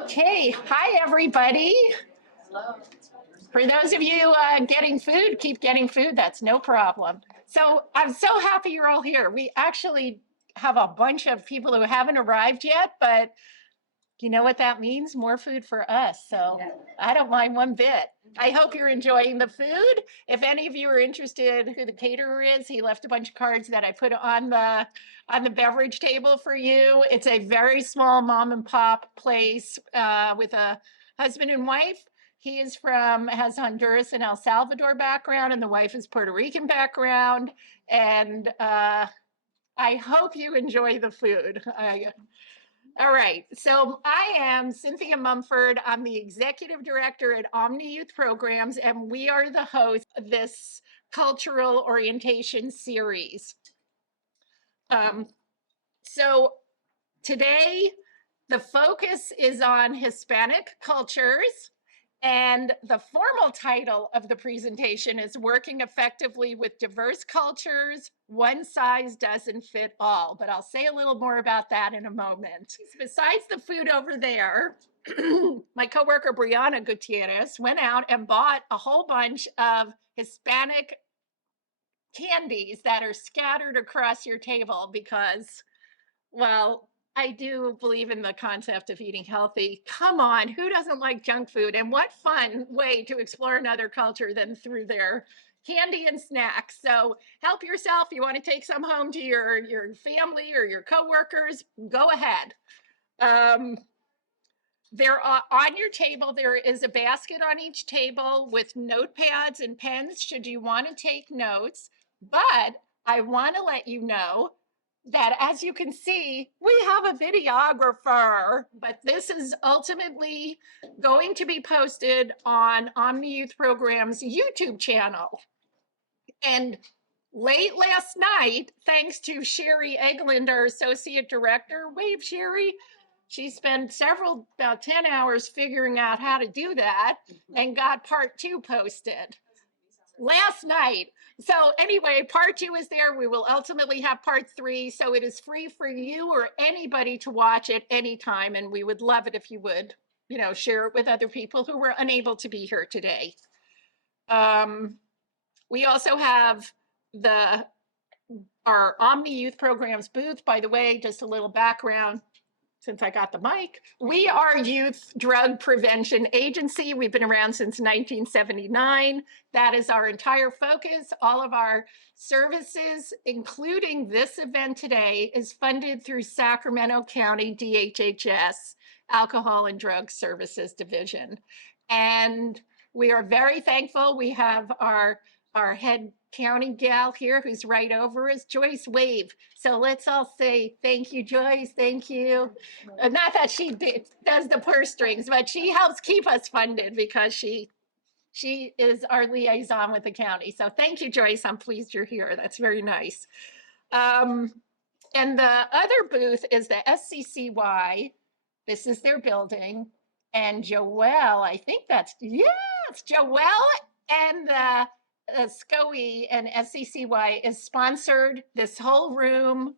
Okay, hi everybody. For those of you getting food, keep getting food. That's no problem. So I'm so happy you're all here. We actually have a bunch of people who haven't arrived yet, but you know what that means? More food for us. So I don't mind one bit. I hope you're enjoying the food. If any of you are interested who the caterer is, he left a bunch of cards that I put on the beverage table for you. It's a very small mom and pop place with a husband and wife. He is has Honduras and El Salvador background, and the wife is Puerto Rican background. And I hope you enjoy the food. All right. So I am Cynthia Mumford. I'm the executive director at Omni Youth Programs, and we are the host of this cultural orientation series. So today, the focus is on Hispanic cultures. And the formal title of the presentation is Working Effectively with Diverse Cultures, One Size Doesn't Fit All. But I'll say a little more about that in a moment. Besides the food over there, my coworker Brianna Gutierrez went out and bought a whole bunch of Hispanic candies that are scattered across your table because, well, I do believe in the concept of eating healthy. Come on, who doesn't like junk food? And what fun way to explore another culture than through their candy and snacks. So help yourself. You want to take some home to your family or your coworkers, go ahead. There are on your table, there is a basket on each table with notepads and pens should you want to take notes. But I want to let you know that, as you can see, we have a videographer, but this is ultimately going to be posted on Omni Youth Program's YouTube channel. And late last night, thanks to Sherry Egeland, our associate director, wave Sherry, she spent about 10 hours figuring out how to do that and got part 2 posted last night. So anyway, part 2 is there. We will ultimately have part 3. So it is free for you or anybody to watch at any time. And we would love it if you would, share it with other people who were unable to be here today. We also have our Omni Youth Programs booth. By the way, just a little background. Since I got the mic, we are a youth drug prevention agency. We've been around since 1979. That is our entire focus. All of our services, including this event today, is funded through Sacramento County DHHS, Alcohol and Drug Services Division. And we are very thankful. We have our head county gal here who's right over us, Joyce Wave. So let's all say thank you, Joyce. Thank you. Not that she does the purse strings, but she helps keep us funded because she is our liaison with the county. So thank you, Joyce. I'm pleased you're here. That's very nice. And the other booth is the SCCY. This is their building. And Joelle, I think it's Joelle and the SCOE and SCCY is sponsored this whole room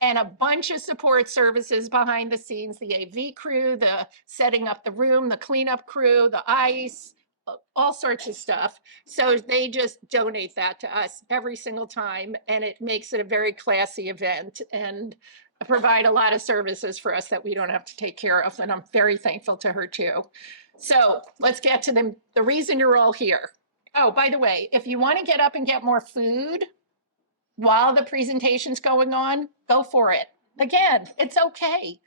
and a bunch of support services behind the scenes, the AV crew, the setting up the room, the cleanup crew, the ice, all sorts of stuff. So they just donate that to us every single time, and it makes it a very classy event and provide a lot of services for us that we don't have to take care of. And I'm very thankful to her too. So let's get to the reason you're all here. Oh, by the way, if you want to get up and get more food while the presentation's going on, go for it. Again, it's okay.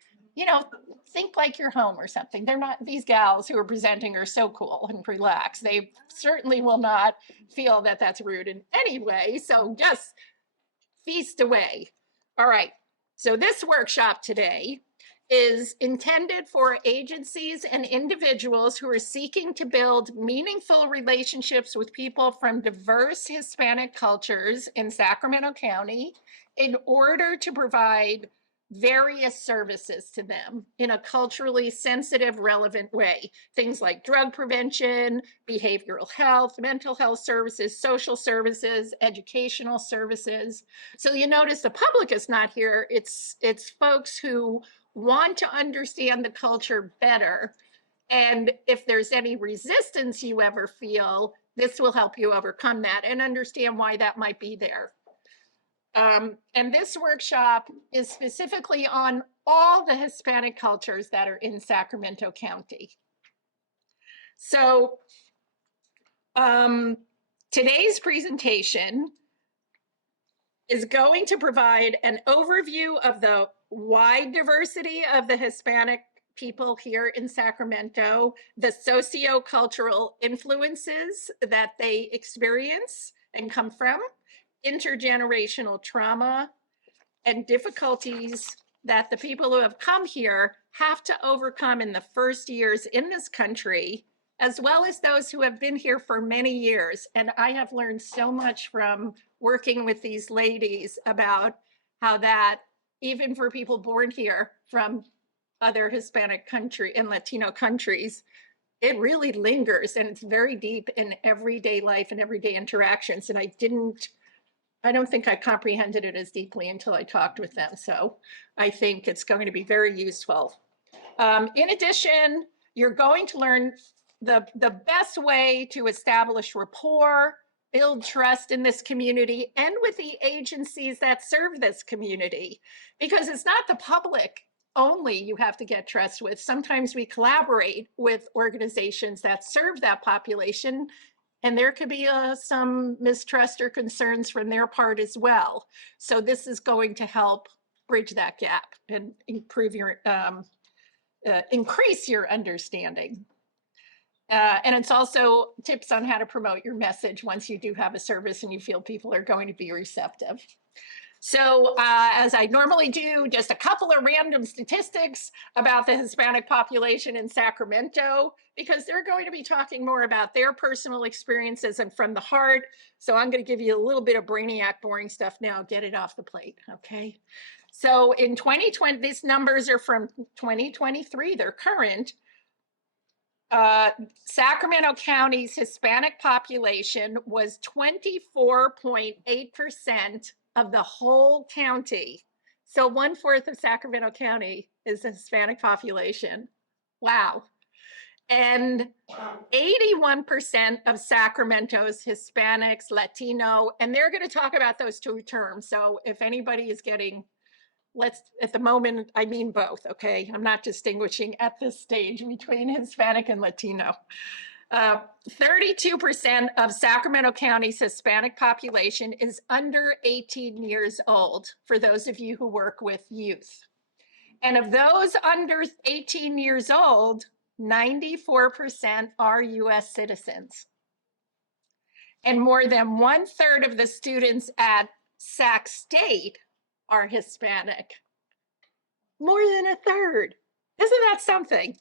Think like you're home or something. These gals who are presenting are so cool and relaxed. They certainly will not feel that that's rude in any way. So just feast away. All right. So this workshop today is intended for agencies and individuals who are seeking to build meaningful relationships with people from diverse Hispanic cultures in Sacramento County in order to provide various services to them in a culturally sensitive, relevant way. Things like drug prevention, behavioral health, mental health services, social services, educational services. So you notice the public is not here. It's folks who want to understand the culture better. And if there's any resistance you ever feel, this will help you overcome that and understand why that might be there. And this workshop is specifically on all the Hispanic cultures that are in Sacramento County. So today's presentation is going to provide an overview of the wide diversity of the Hispanic people here in Sacramento, the socio-cultural influences that they experience and come from, intergenerational trauma, and difficulties that the people who have come here have to overcome in the first years in this country, as well as those who have been here for many years. And I have learned so much from working with these ladies about how that, even for people born here from other Hispanic country and Latino countries, it really lingers and it's very deep in everyday life and everyday interactions. And I don't think I comprehended it as deeply until I talked with them. So I think it's going to be very useful. In addition, you're going to learn the best way to establish rapport, build trust in this community and with the agencies that serve this community, because it's not the public only you have to get trust with. Sometimes we collaborate with organizations that serve that population, and there could be some mistrust or concerns from their part as well. So this is going to help bridge that gap and improve your, increase your understanding. And it's also tips on how to promote your message once you do have a service and you feel people are going to be receptive. So as I normally do, just a couple of random statistics about the Hispanic population in Sacramento, because they're going to be talking more about their personal experiences and from the heart. So I'm going to give you a little bit of brainiac boring stuff now, get it off the plate, okay? So in 2020, these numbers are from 2023, they're current. Sacramento County's Hispanic population was 24.8% of the whole county. So 1/4 of Sacramento County is the Hispanic population. Wow. And 81% of Sacramento's Hispanics, Latino, and they're going to talk about those two terms. So if anybody is getting, at the moment, I mean both, okay? I'm not distinguishing at this stage between Hispanic and Latino. 32% of Sacramento County's Hispanic population is under 18 years old, for those of you who work with youth. And of those under 18 years old, 94% are US citizens. And more than 1/3 of the students at Sac State are Hispanic. More than 1/3. Isn't that something?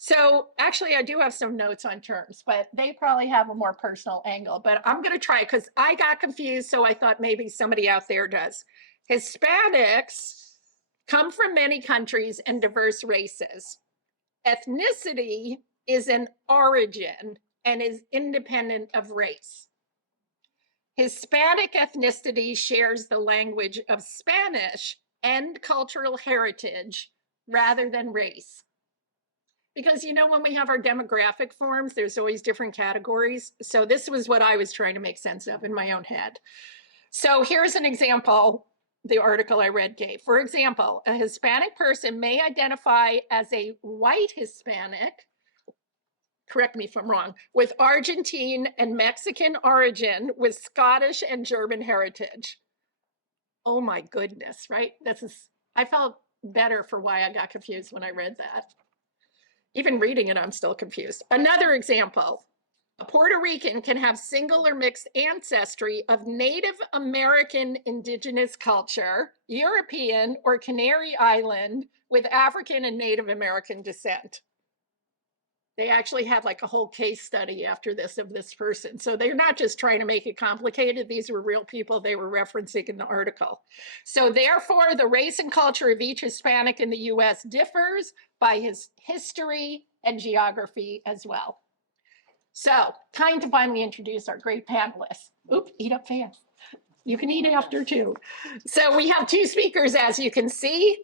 So actually, I do have some notes on terms, but they probably have a more personal angle. But I'm going to try because I got confused, so I thought maybe somebody out there does. Hispanics come from many countries and diverse races. Ethnicity is an origin and is independent of race. Hispanic ethnicity shares the language of Spanish and cultural heritage rather than race. Because, you know, when we have our demographic forms, there's always different categories. So this was what I was trying to make sense of in my own head. So here's an example the article I read gave. For example, a Hispanic person may identify as a white Hispanic, correct me if I'm wrong, with Argentine and Mexican origin with Scottish and German heritage. Oh my goodness, right? I felt better for why I got confused when I read that. Even reading it, I'm still confused. Another example, a Puerto Rican can have single or mixed ancestry of Native American indigenous culture, European or Canary Island with African and Native American descent. They actually had like a whole case study after this of this person. So they're not just trying to make it complicated. These were real people they were referencing in the article. So therefore, the race and culture of each Hispanic in the US differs by his history and geography as well. So time to finally introduce our great panelists. Oop, eat up fast. You can eat after too. So we have two speakers, as you can see,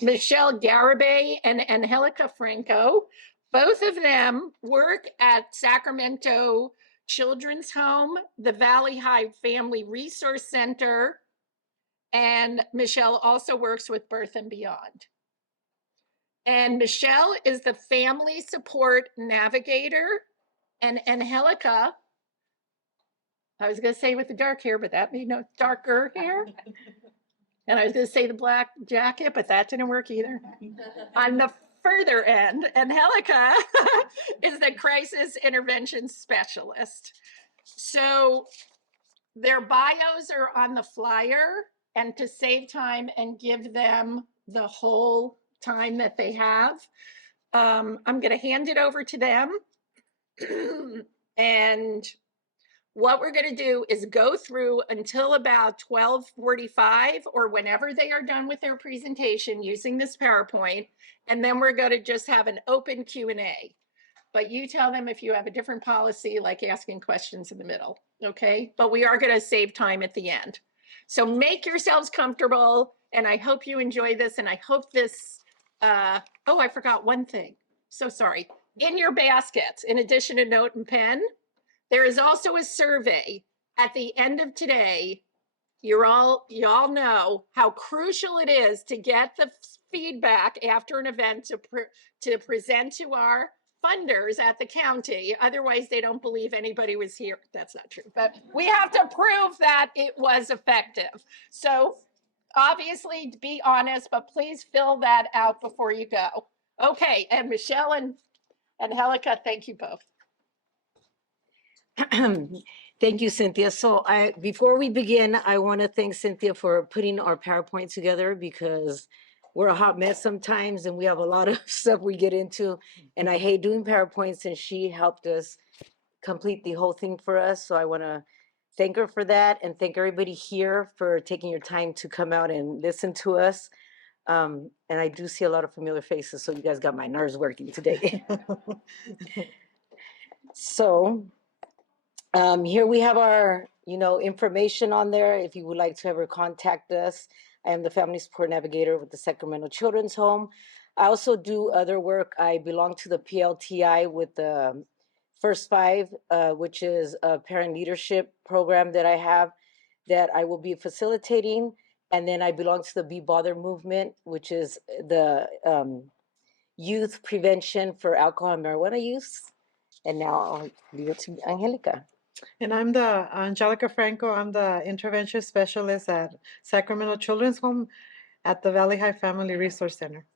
Michelle Garibay and Angelica Franco. Both of them work at Sacramento Children's Home, the Valley High Family Resource Center, and Michelle also works with Birth and Beyond. And Michelle is the family support navigator, and Angelica, I was going to say with the dark hair, but that made no darker hair. And I was going to say the black jacket, but that didn't work either. On the further end, Angelica is the crisis intervention specialist. So their bios are on the flyer, and to save time and give them the whole time that they have, I'm going to hand it over to them. And what we're going to do is go through until about 12:45 or whenever they are done with their presentation using this PowerPoint, and then we're going to just have an open Q&A. But you tell them if you have a different policy, like asking questions in the middle, okay? But we are going to save time at the end. So make yourselves comfortable, and I hope you enjoy this, and I hope this, oh, I forgot one thing. So sorry. In your baskets, in addition to note and pen, there is also a survey at the end of today. You all know how crucial it is to get the feedback after an event to present to our funders at the county. Otherwise, they don't believe anybody was here. That's not true, but we have to prove that it was effective. So obviously, be honest, but please fill that out before you go. Okay, and Michelle and Angelica, thank you both. Thank you, Cynthia. So before we begin, I want to thank Cynthia for putting our PowerPoint together, because we're a hot mess sometimes and we have a lot of stuff we get into, and I hate doing PowerPoints, and she helped us complete the whole thing for us. So I want to thank her for that, and thank everybody here for taking your time to come out and listen to us. And I do see a lot of familiar faces, so you guys got my nerves working today. So here we have our, information on there. If you would like to ever contact us, I am the Family Support Navigator with the Sacramento Children's Home. I also do other work. I belong to the PLTI with the First Five, which is a parent leadership program that I have that I will be facilitating. And then I belong to the Be Bothered movement, which is the youth prevention for alcohol and marijuana use. And now I'll leave it to Angelica. And I'm the Angelica Franco. I'm the intervention specialist at Sacramento Children's Home at the Valley High Family Resource Center.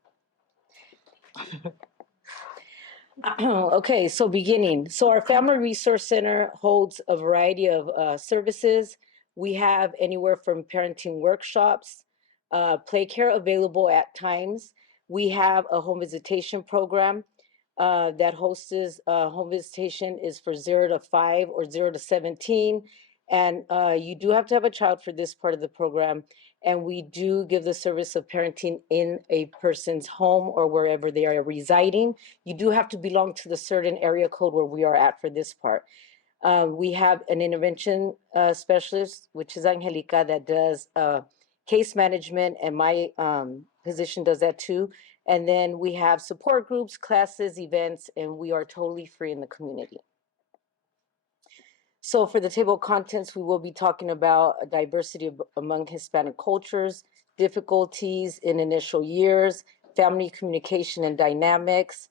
Okay, so beginning. So our Family Resource Center holds a variety of services. We have anywhere from parenting workshops, play care available at times. We have a home visitation program that hosts home visitation is for 0 to 5 or 0 to 17. And you do have to have a child for this part of the program. And we do give the service of parenting in a person's home or wherever they are residing. You do have to belong to the certain area code where we are at for this part. We have an intervention specialist, which is Angelica, that does case management, and my position does that too. And then we have support groups, classes, events, and we are totally free in the community. So for the table of contents, we will be talking about diversity among Hispanic cultures, difficulties in initial years, family communication and dynamics,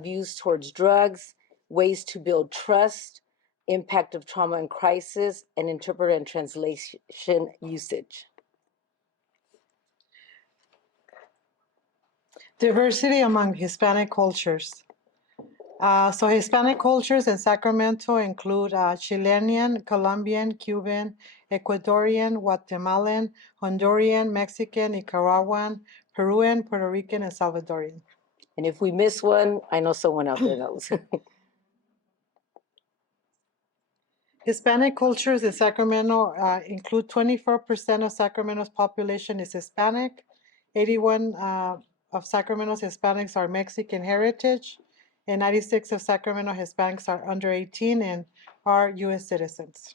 views towards drugs, ways to build trust, impact of trauma and crisis, and interpreter and translation usage. Diversity among Hispanic cultures. So Hispanic cultures in Sacramento include Chilean, Colombian, Cuban, Ecuadorian, Guatemalan, Honduran, Mexican, Nicaraguan, Peruvian, Puerto Rican, and Salvadorian. And if we miss one, I know someone out there knows. Hispanic cultures in Sacramento include 24% of Sacramento's population is Hispanic, 81 of Sacramento's Hispanics are Mexican heritage, and 96 of Sacramento Hispanics are under 18 and are U.S. citizens.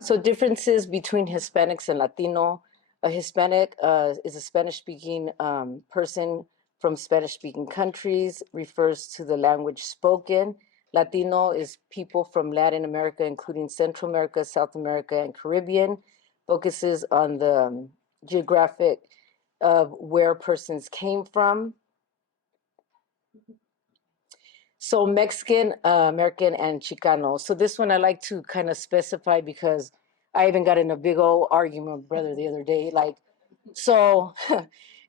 So differences between Hispanics and Latino. A Hispanic is a Spanish-speaking person from Spanish-speaking countries, refers to the language spoken. Latino is people from Latin America, including Central America, South America, and Caribbean, focuses on the geographic of where persons came from. So Mexican, American, and Chicano. So this one I like to kind of specify because I even got in a big old argument with brother the other day. Like, so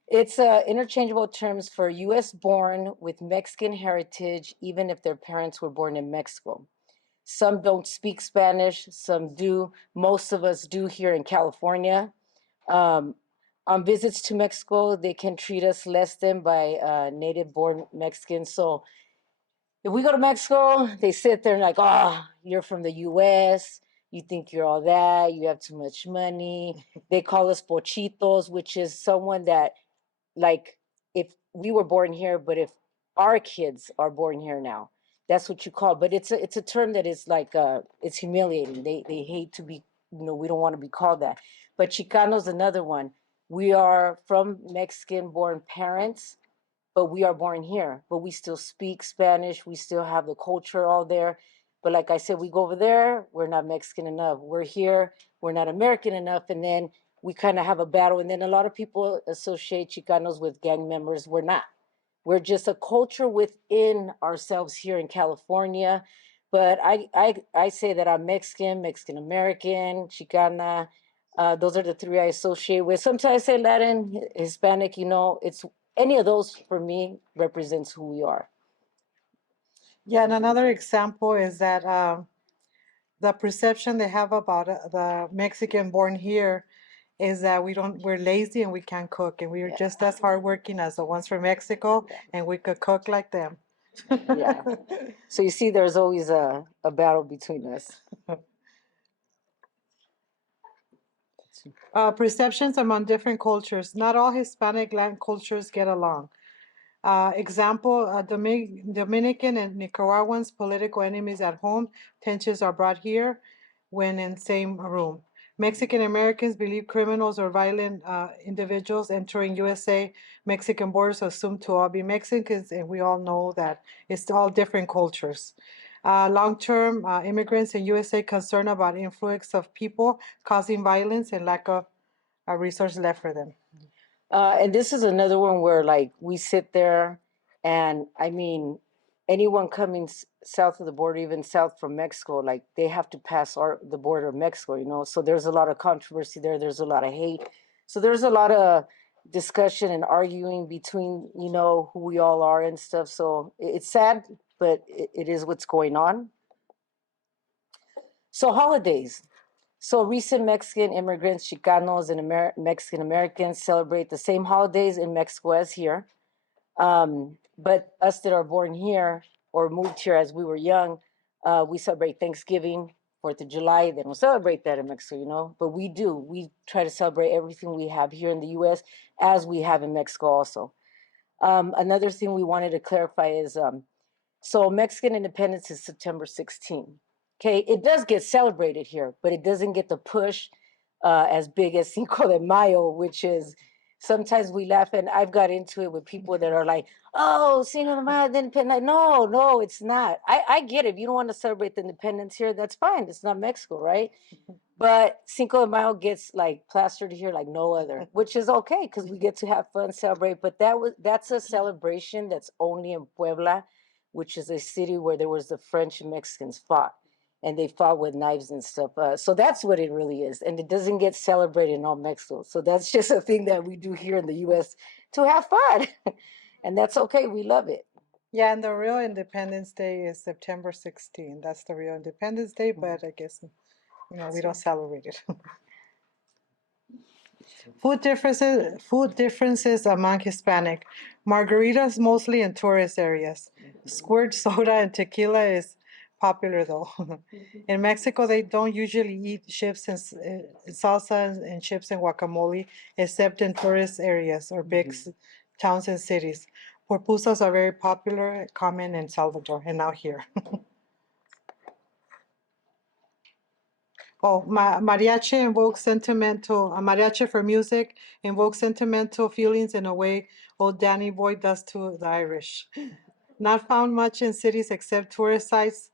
it's interchangeable terms for U.S. born with Mexican heritage, even if their parents were born in Mexico. Some don't speak Spanish, some do. Most of us do here in California. Um, on visits to Mexico, they can treat us less than by native-born Mexicans. So if we go to Mexico, they sit there and like, oh, you're from the US, you think you're all that, you have too much money. They call us pochitos, which is someone that, like, if we were born here, but if our kids are born here now, that's what you call. But it's a term that is like it's humiliating. They hate to be, we don't want to be called that. But Chicano's another one. We are from Mexican born parents, but we are born here, but we still speak Spanish. We still have the culture all there. But like I said, we go over there, we're not Mexican enough. We're here, we're not American enough. And then we kind of have a battle. And then a lot of people associate Chicanos with gang members. We're not. We're just a culture within ourselves here in California. But I say that I'm Mexican, Mexican American, Chicana. Those are the three I associate with. Sometimes I say Latin, Hispanic, it's any of those for me represents who we are. Yeah, and another example is that the perception they have about the Mexican born here is that we're lazy and we can't cook, and we're just as hardworking as the ones from Mexico, and we could cook like them. Yeah. So you see, there's always a battle between us. Perceptions among different cultures. Not all Hispanic land cultures get along. Example, Dominican and Nicaraguans, political enemies at home, tensions are brought here when in same room. Mexican Americans believe criminals or violent individuals entering USA, Mexican borders assumed to all be Mexicans, and we all know that it's all different cultures. Long-term immigrants in USA concerned about influx of people causing violence and lack of resources left for them. And this is another one where like we sit there and I mean, anyone coming south of the border, even south from Mexico, like they have to pass the border of Mexico, so there's a lot of controversy there. There's a lot of hate. So there's a lot of discussion and arguing between, who we all are and stuff. So it's sad, but it is what's going on. So holidays. So recent Mexican immigrants, Chicanos, and Mexican Americans celebrate the same holidays in Mexico as here. But us that are born here or moved here as we were young, we celebrate Thanksgiving, 4th of July. They don't celebrate that in Mexico, but we do. We try to celebrate everything we have here in the U.S. as we have in Mexico also. Another thing we wanted to clarify is, so Mexican independence is September 16. Okay, it does get celebrated here, but it doesn't get the push as big as Cinco de Mayo, which is sometimes we laugh, and I've got into it with people that are like, "Oh, Cinco de Mayo, the independence." No, it's not. I get it. If you don't want to celebrate the independence here, that's fine. It's not Mexico, right? But Cinco de Mayo gets like plastered here like no other, which is okay because we get to have fun, celebrate. But that's a celebration that's only in Puebla, which is a city where there was the French and Mexicans fought, and they fought with knives and stuff. So that's what it really is, and it doesn't get celebrated in all Mexico. So that's just a thing that we do here in the U.S. to have fun, and that's okay. We love it. Yeah, and the real Independence Day is September 16. That's the real Independence Day, but I guess, we don't celebrate it. Food differences among Hispanic. Margaritas mostly in tourist areas. Squirt soda and tequila is popular though. In Mexico, they don't usually eat chips and salsa and chips and guacamole except in tourist areas or big towns and cities. Pupusas are very popular, common in Salvador and now here. Mariachi invokes sentimental, mariachi for music invokes sentimental feelings in a way old Danny Boy does to the Irish. Not found much in cities except tourist sites,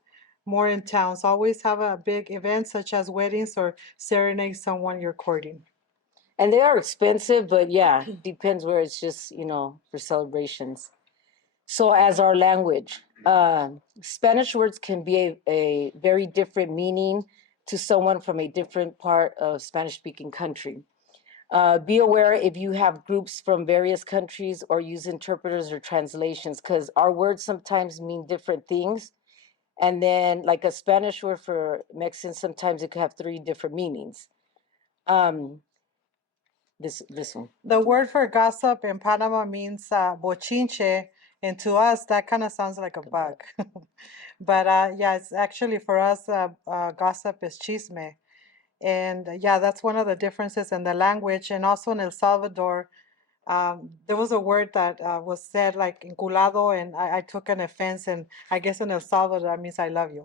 more in towns. Always have a big event such as weddings or serenade someone you're courting. And they are expensive, but yeah, depends where it's just, for celebrations. So as our language, Spanish words can be a very different meaning to someone from a different part of Spanish-speaking country. Be aware if you have groups from various countries or use interpreters or translations, because our words sometimes mean different things. And then like a Spanish word for Mexican, sometimes it could have 3 different meanings. This one. The word for gossip in Panama means bochinche, and to us that kind of sounds like a bug. But yeah, it's actually for us gossip is chisme. And yeah, that's one of the differences in the language. And also in El Salvador, there was a word that was said like enculado, and I took an offense. And I guess in El Salvador, that means I love you.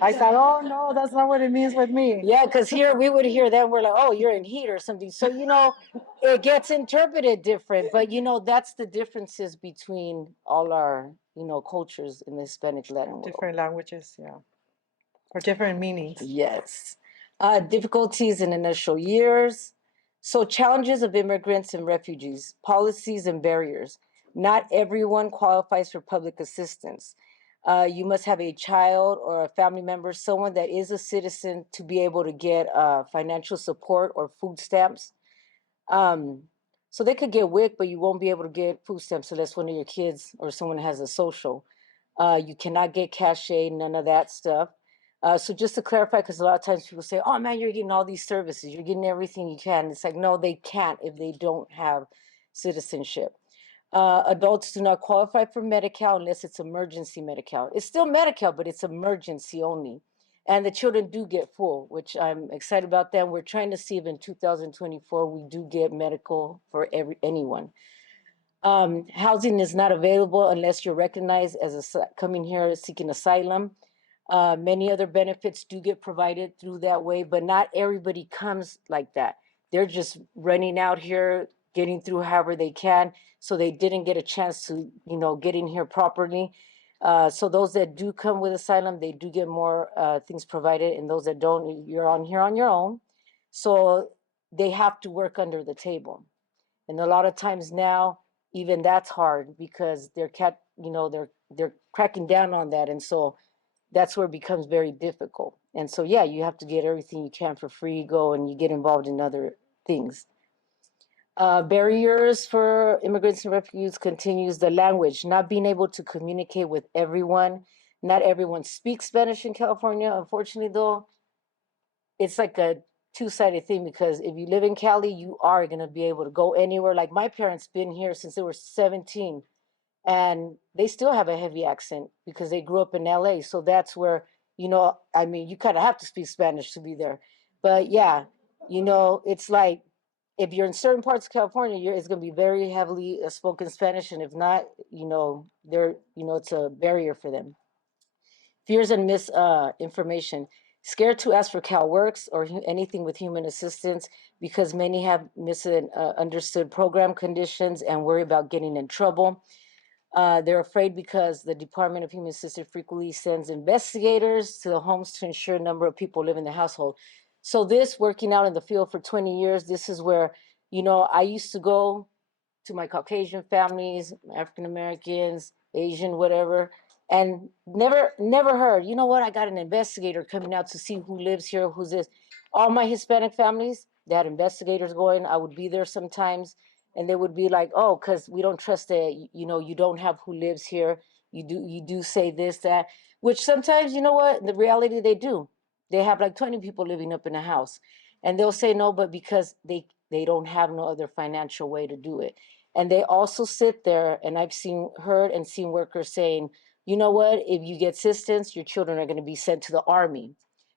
I thought, oh no, that's not what it means with me. Yeah, because here we would hear that, we're like, oh, you're in heat or something. So, it gets interpreted different. But, that's the differences between all our, cultures in the Hispanic Latin world. Different languages, yeah. Or different meanings. Yes. Difficulties in initial years. So challenges of immigrants and refugees, policies and barriers. Not everyone qualifies for public assistance. You must have a child or a family member, someone that is a citizen, to be able to get financial support or food stamps. So they could get WIC, but you won't be able to get food stamps unless one of your kids or someone has a social. You cannot get cash aid, none of that stuff. So just to clarify, because a lot of times people say, oh man, you're getting all these services, you're getting everything you can. It's like, no, they can't if they don't have citizenship. Adults do not qualify for Medi-Cal unless it's emergency Medi-Cal. It's still Medi-Cal, but it's emergency only. And the children do get full, which I'm excited about that. We're trying to see if in 2024 we do get medical for anyone. Housing is not available unless you're recognized as coming here seeking asylum. Many other benefits do get provided through that way, but not everybody comes like that. They're just running out here, getting through however they can. So they didn't get a chance to, get in here properly. So those that do come with asylum, they do get more things provided, and those that don't, you're on here on your own. So they have to work under the table. And a lot of times now, even that's hard because they're cracking down on that. And so that's where it becomes very difficult. And so, yeah, you have to get everything you can for free, go and you get involved in other things. Barriers for immigrants and refugees continues the language, not being able to communicate with everyone. Not everyone speaks Spanish in California. Unfortunately, though, it's like a two-sided thing, because if you live in Cali, you are going to be able to go anywhere. Like my parents been here since they were 17, and they still have a heavy accent because they grew up in LA. So that's where, you kind of have to speak Spanish to be there. But yeah, it's like, if you're in certain parts of California, it's going to be very heavily spoken Spanish. And if not, it's a barrier for them. Fears and misinformation. Scared to ask for CalWorks or anything with human assistance because many have misunderstood program conditions and worry about getting in trouble. They're afraid because the Department of Human Assistance frequently sends investigators to the homes to ensure a number of people live in the household. So this, working out in the field for 20 years, this is where, I used to go to my Caucasian families, African Americans, Asian, whatever, and never heard, I got an investigator coming out to see who lives here, who's this. All my Hispanic families, they had investigators going. I would be there sometimes, and they would be like, oh, because we don't trust that, you don't have who lives here. You do say this, that, which sometimes, the reality they do. They have like 20 people living up in a house, and they'll say no, but because they don't have no other financial way to do it. And they also sit there, and I've heard and seen workers saying, you know what, if you get assistance, your children are going to be sent to the army.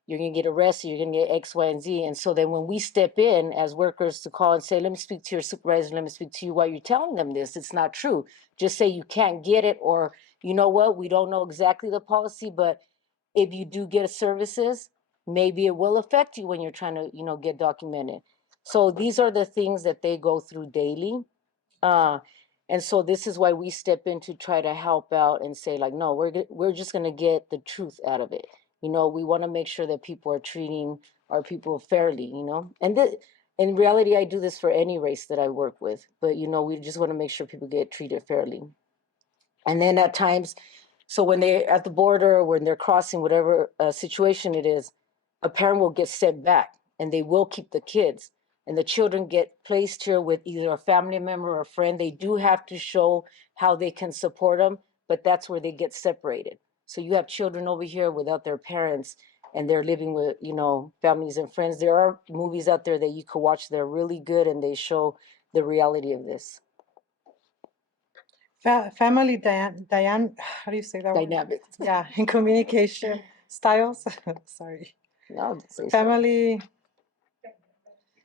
You're going to get arrested, you're going to get X, Y, and Z. And so then when we step in as workers to call and say, let me speak to your supervisor, let me speak to you while you're telling them this, it's not true. Just say you can't get it, or you know what, we don't know exactly the policy, but if you do get services, maybe it will affect you when you're trying to, get documented. So these are the things that they go through daily. And so this is why we step in to try to help out and say, like, no, we're just going to get the truth out of it. We want to make sure that people are treating our people fairly, and in reality, I do this for any race that I work with, but we just want to make sure people get treated fairly. And then at times, so when they're at the border or when they're crossing whatever situation it is, a parent will get sent back and they will keep the kids. And the children get placed here with either a family member or a friend. They do have to show how they can support them, but that's where they get separated. So you have children over here without their parents and they're living with, families and friends. There are movies out there that you could watch that are really good and they show the reality of this. Family how do you say that word? Dynamics. Yeah, in communication styles. Sorry. No, don't say so. Family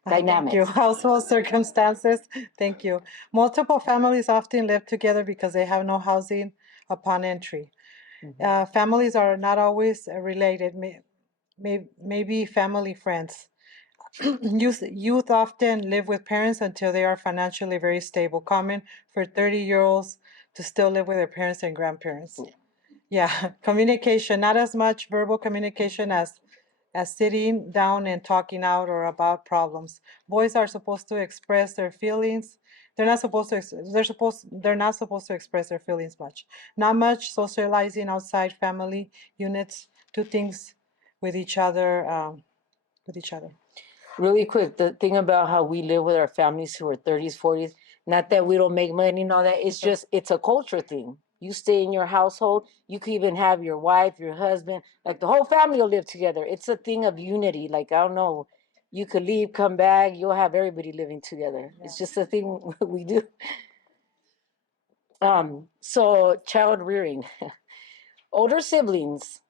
Thank you. Dynamics. Household circumstances. Thank you. Multiple families often live together because they have no housing upon entry. Families are not always related, maybe family friends. Youth often live with parents until they are financially very stable. Common for 30-year-olds to still live with their parents and grandparents. Yeah, communication, not as much verbal communication as sitting down and talking out or about problems. Boys are supposed to express their feelings. They're not supposed to. They're not supposed to express their feelings much. Not much socializing outside family units. Do things with each other. Really quick, the thing about how we live with our families who are 30s, 40s, not that we don't make money and all that, it's just, it's a culture thing. You stay in your household, you could even have your wife, your husband, like the whole family will live together. It's a thing of unity. Like, I don't know, you could leave, come back, you'll have everybody living together. It's just a thing we do. So child rearing. Older siblings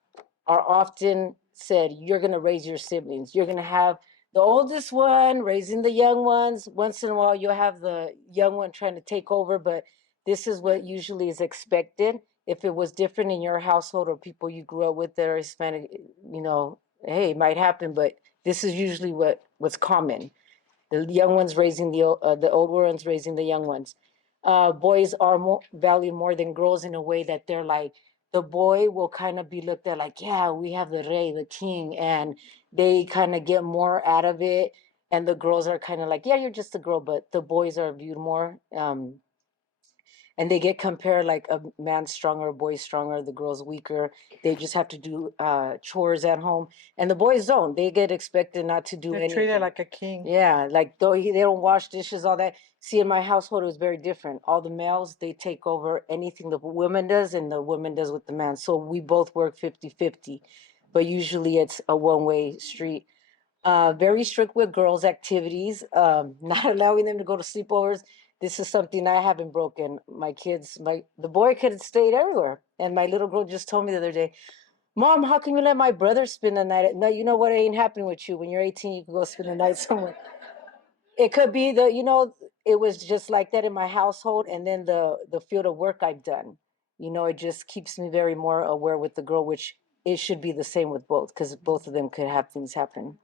are often said, you're going to raise your siblings. You're going to have the oldest one raising the young ones. Once in a while, you'll have the young one trying to take over, but this is what usually is expected. If it was different in your household or people you grew up with that are Hispanic, hey, it might happen, but this is usually what's common. The young ones raising the older ones raising the young ones. Boys are valued more than girls in a way that they're like, the boy will kind of be looked at like, yeah, we have the rey, the king, and they kind of get more out of it. And the girls are kind of like, yeah, you're just a girl, but the boys are viewed more. And they get compared like a man's stronger, a boy's stronger, the girl's weaker. They just have to do chores at home. And the boys don't. They get expected not to do They're anything. treated like a king. Yeah, like though they don't wash dishes, all that. See, in my household, it was very different. All the males, they take over anything the woman does and the woman does with the man. So we both work 50-50, but usually it's a one-way street. Very strict with girls' activities, not allowing them to go to sleepovers. This is something I haven't broken. My kids, the boy could have stayed everywhere. And my little girl just told me the other day, Mom, how can you let my brother spend the night? No, you know what ain't happening with you. When you're 18, you can go spend the night somewhere. It could be it was just like that in my household. And then the field of work I've done, it just keeps me very more aware with the girl, which it should be the same with both, because both of them could have things happen.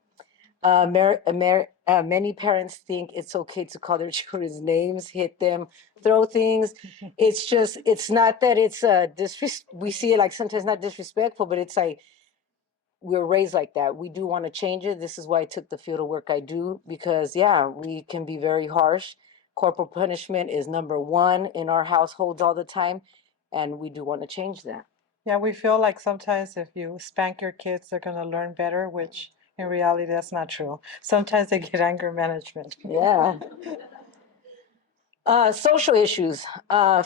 Many parents think it's okay to call their children's names, hit them, throw things. It's not that it's we see it like sometimes not disrespectful, but it's like we're raised like that. We do want to change it. This is why I took the field of work I do, because we can be very harsh. Corporal punishment is number one in our households all the time, and we do want to change that. Yeah, we feel like sometimes if you spank your kids, they're going to learn better, which in reality, that's not true. Sometimes they get anger management. Yeah. Social issues,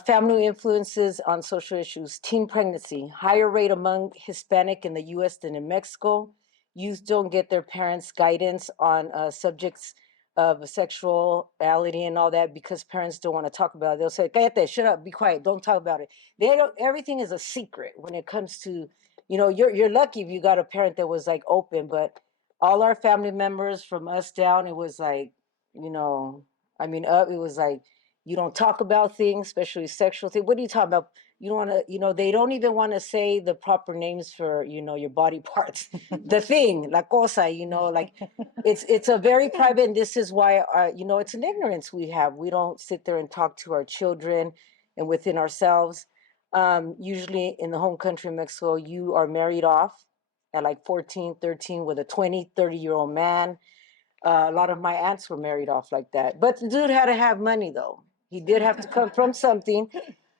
family influences on social issues, teen pregnancy, higher rate among Hispanic in the U.S. than in Mexico. Youth don't get their parents' guidance on subjects of sexuality and all that because parents don't want to talk about it. They'll say, "Cállate, shut up, be quiet, don't talk about it." They don't. Everything is a secret when it comes to, you're lucky if you got a parent that was like open, but all our family members from us down, it was like, up, it was like, You don't talk about things, especially sexual things. What are you talking about? You don't want to, they don't even want to say the proper names for, your body parts. The thing, la cosa, like it's a very private, and this is why, it's an ignorance we have. We don't sit there and talk to our children and within ourselves. Usually in the home country of Mexico, you are married off at like 14, 13 with a 20, 30-year-old man. A lot of my aunts were married off like that. But the dude had to have money, though. He did have to come from something.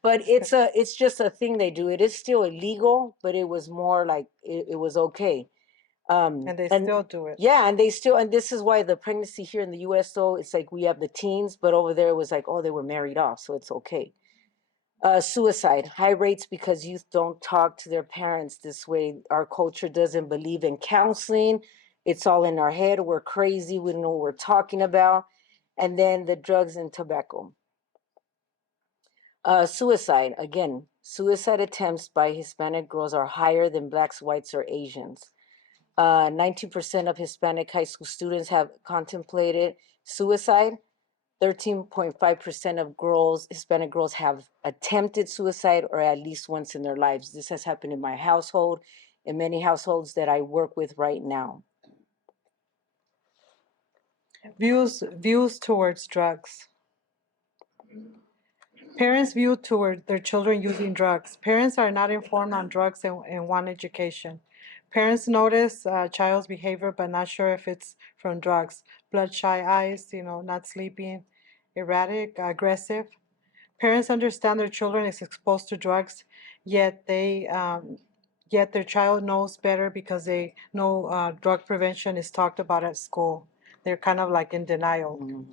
But it's just a thing they do. It is still illegal, but it was more like it was okay. And they still do it. Yeah, and this is why the pregnancy here in the U.S., though, it's like we have the teens, but over there it was like, oh, they were married off, so it's okay. Suicide, high rates because youth don't talk to their parents this way. Our culture doesn't believe in counseling. It's all in our head. We're crazy. We don't know what we're talking about. And then the drugs and tobacco. Suicide, again, suicide attempts by Hispanic girls are higher than blacks, whites, or Asians. 19% of Hispanic high school students have contemplated suicide. 13.5% of girls, Hispanic girls, have attempted suicide or at least once in their lives. This has happened in my household, in many households that I work with right now. Views towards drugs. Parents' view toward their children using drugs. Parents are not informed on drugs and want education. Parents notice a child's behavior but not sure if it's from drugs. Bloodshot eyes, not sleeping, erratic, aggressive. Parents understand their children is exposed to drugs, yet yet their child knows better because they know drug prevention is talked about at school. They're kind of like in denial.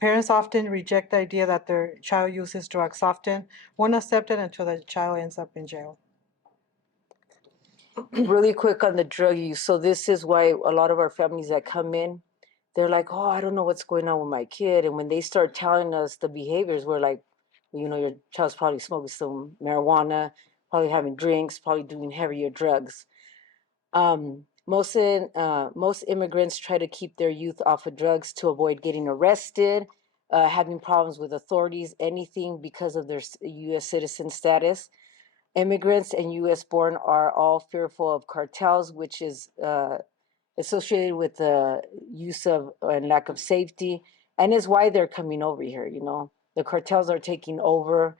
Parents often reject the idea that their child uses drugs, often won't accept it until the child ends up in jail. Really quick on the drug use. So this is why a lot of our families that come in, they're like, oh, I don't know what's going on with my kid. And when they start telling us the behaviors, we're like, well, your child's probably smoking some marijuana, probably having drinks, probably doing heavier drugs. Most immigrants try to keep their youth off of drugs to avoid getting arrested, having problems with authorities, anything because of their U.S. citizen status. Immigrants and U.S. born are all fearful of cartels, which is associated with the use of and lack of safety, and is why they're coming over here. The cartels are taking over.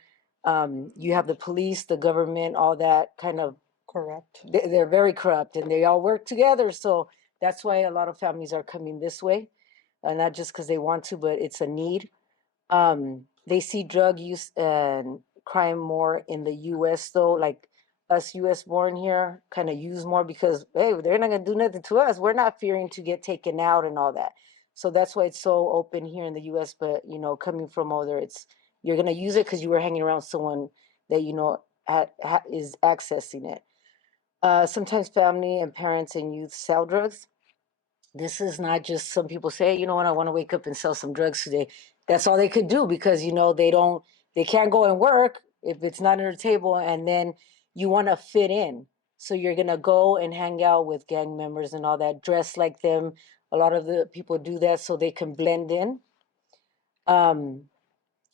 You have the police, the government, all that kind of Corrupt. they're very corrupt, and they all work together. So that's why a lot of families are coming this way, not just because they want to, but it's a need. They see drug use and crime more in the U.S. though, like us U.S. born here kind of use more because, hey, they're not gonna do nothing to us. We're not fearing to get taken out and all that. So that's why it's so open here in the U.S. But coming from over there, you're gonna use it because you were hanging around someone that is accessing it. Sometimes family and parents and youth sell drugs. This is not just some people say, you know what, I want to wake up and sell some drugs today. That's all they could do because they can't go and work if it's not on their table, and then you want to fit in. So you're gonna go and hang out with gang members and all that, dress like them. A lot of the people do that so they can blend in.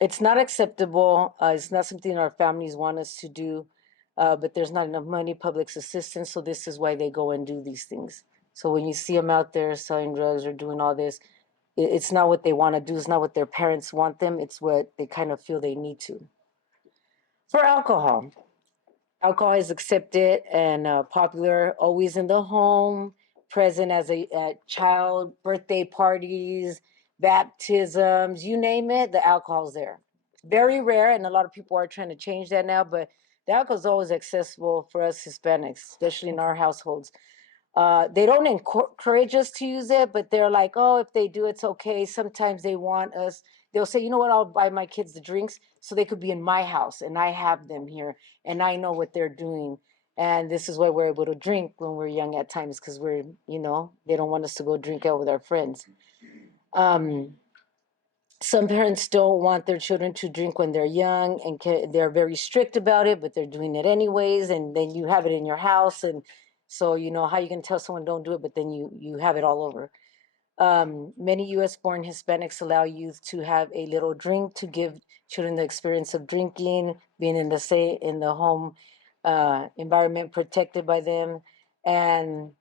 It's not acceptable. It's not something our families want us to do, but there's not enough money, public assistance, so this is why they go and do these things. So when you see them out there selling drugs or doing all this, it's not what they want to do. It's not what their parents want them. It's what they kind of feel they need to. For alcohol, alcohol is accepted and popular, always in the home, present as at child birthday parties, baptisms, you name it, the alcohol's there. Very rare, and a lot of people are trying to change that now, but the alcohol is always accessible for us Hispanics, especially in our households. They don't encourage us to use it, but they're like, oh, if they do, it's okay. Sometimes they want us, they'll say, you know what, I'll buy my kids the drinks so they could be in my house and I have them here and I know what they're doing. And this is why we're able to drink when we're young at times because they don't want us to go drink out with our friends. Some parents don't want their children to drink when they're young and they're very strict about it, but they're doing it anyways. And then you have it in your house. And so, how you can tell someone don't do it, but then you have it all over. Many US-born Hispanics allow youth to have a little drink to give children the experience of drinking, being in the home environment protected by them, and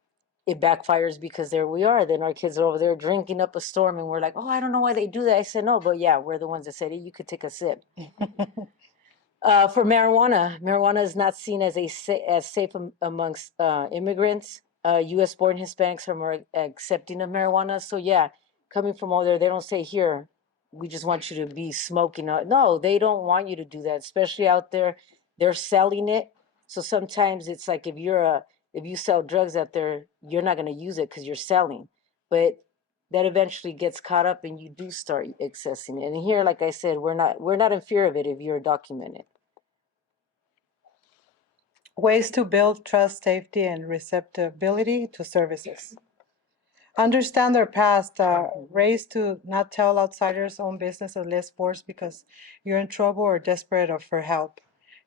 it backfires because there we are. Then our kids are over there drinking up a storm, and we're like, "Oh, I don't know why they do that." I said, "No, but yeah, we're the ones that said it. You could take a sip." For marijuana is not seen as as safe amongst immigrants. U.S.-born Hispanics are more accepting of marijuana. So yeah, coming from over there, they don't say, "Here, we just want you to be smoking." No, they don't want you to do that. Especially out there, they're selling it. So sometimes it's like if you sell drugs out there, you're not going to use it because you're selling. But that eventually gets caught up, and you do start accessing it. And here, like I said, we're not in fear of it if you're documented. Ways to build trust, safety, and receptibility to services. Understand their past, raised to not tell outsiders own business unless forced because you're in trouble or desperate or for help.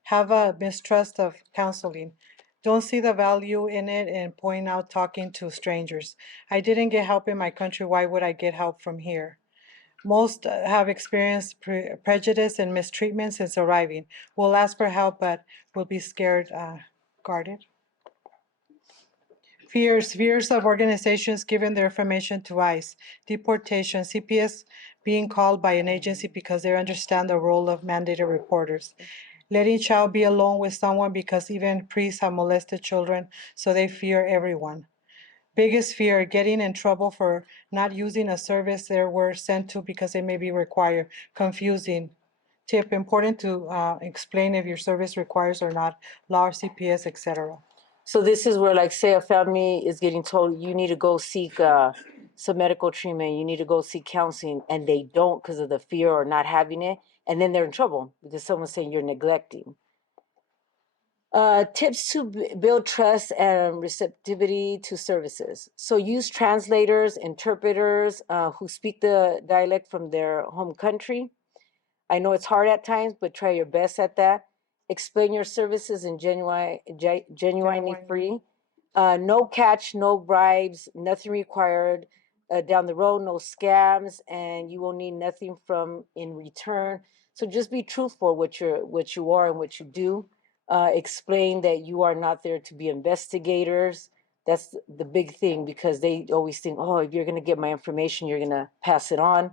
Have a mistrust of counseling. Don't see the value in it and point out talking to strangers. I didn't get help in my country. Why would I get help from here? Most have experienced prejudice and mistreatment since arriving. Will ask for help, but will be scared, guarded. Fears of organizations giving their information to ICE, deportation, CPS being called by an agency because they understand the role of mandated reporters, letting child be alone with someone because even priests have molested children, so they fear everyone. Biggest fear, getting in trouble for not using a service they were sent to because it may be required. Confusing. Tip, important to explain if your service requires or not, law, CPS, etc. So this is where, like, say a family is getting told you need to go seek some medical treatment, you need to go seek counseling, and they don't because of the fear or not having it, and then they're in trouble because someone's saying you're neglecting. Tips to build trust and receptivity to services. So use translators, interpreters who speak the dialect from their home country. I know it's hard at times, but try your best at that. Explain your services in genuinely free. No catch, no bribes, nothing required. Down the road, no scams, and you will need nothing from in return. So just be truthful what you are and what you do. Explain that you are not there to be investigators. That's the big thing because they always think, oh, if you're going to get my information, you're going to pass it on.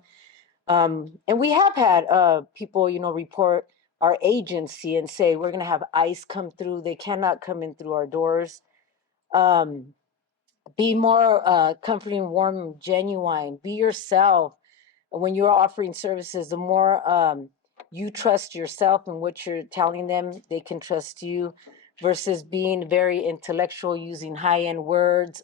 And we have had people, report our agency and say, we're going to have ICE come through. They cannot come in through our doors. Be more comforting, warm, genuine. Be yourself. When you're offering services, the more you trust yourself and what you're telling them, they can trust you versus being very intellectual, using high-end words,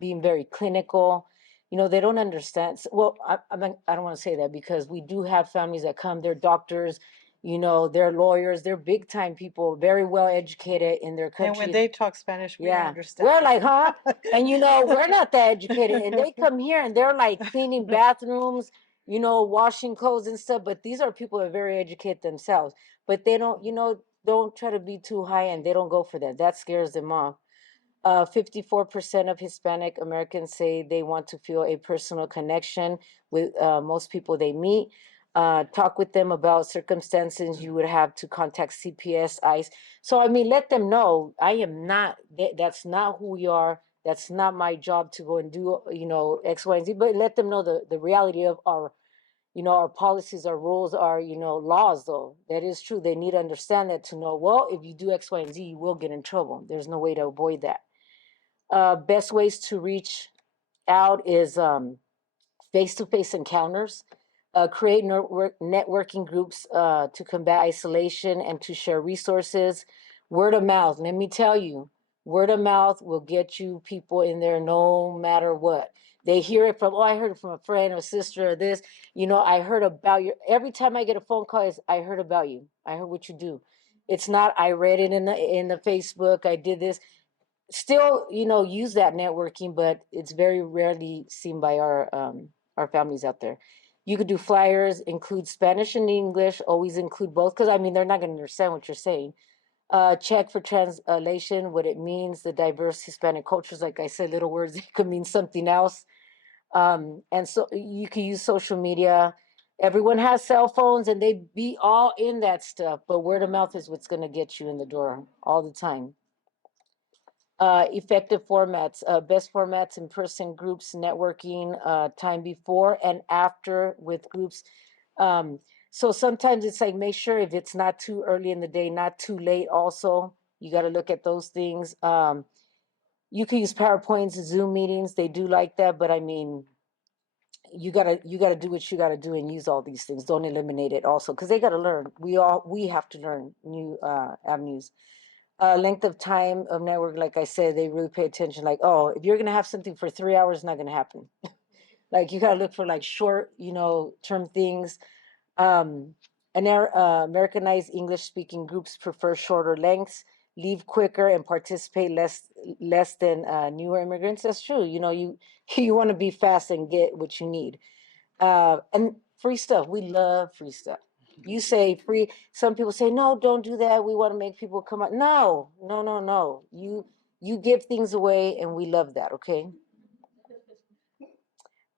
being very clinical. They don't understand. Well, I don't want to say that because we do have families that come, they're doctors, they're lawyers, they're big time people, very well educated in their country. And when they talk Spanish, we don't Yeah, understand. we're like, huh? And we're not that educated. And they come here and they're like cleaning bathrooms, washing clothes and stuff. But these are people that are very educated themselves. But they don't try to be too high and they don't go for that. That scares them off. 54% of Hispanic Americans say they want to feel a personal connection with most people they meet. Talk with them about circumstances you would have to contact CPS, ICE. So, let them know I am not, that's not who we are. That's not my job to go and do, X, Y, and Z. But let them know the reality of our policies, our rules, our, laws, though. That is true. They need to understand that to know, well, if you do X, Y, and Z, you will get in trouble. There's no way to avoid that. Best ways to reach out is face-to-face encounters. Create networking groups to combat isolation and to share resources. Word of mouth. Let me tell you, word of mouth will get you people in there no matter what. They hear it from, I heard it from a friend or sister or this. I heard about you. Every time I get a phone call, is I heard about you. I heard what you do. It's not I read it in the Facebook. I did this. Still, use that networking, but it's very rarely seen by our families out there. You could do flyers, include Spanish and English, always include both, because they're not going to understand what you're saying. Check for translation, what it means, the diverse Hispanic cultures. Like I said, little words, it could mean something else. And so you can use social media. Everyone has cell phones and they be all in that stuff, but word of mouth is what's going to get you in the door all the time. Effective formats, best formats, in-person groups, networking, time before and after with groups. So sometimes it's like, make sure if it's not too early in the day, not too late also, you got to look at those things. You can use PowerPoints, Zoom meetings, they do like that, but I mean, you gotta do what you gotta do and use all these things. Don't eliminate it also, because they gotta learn. We have to learn new avenues. Length of time of network, like I said, they really pay attention. Like, oh, if you're gonna have something for 3 hours, it's not gonna happen. Like you gotta look for like short, term things. Um, Americanized English speaking groups prefer shorter lengths, leave quicker, and participate less than newer immigrants. That's true. You want to be fast and get what you need. And free stuff. We love free stuff. You say free. Some people say no, don't do that. We want to make people come out. No, no, no, no. You give things away, and we love that. Okay.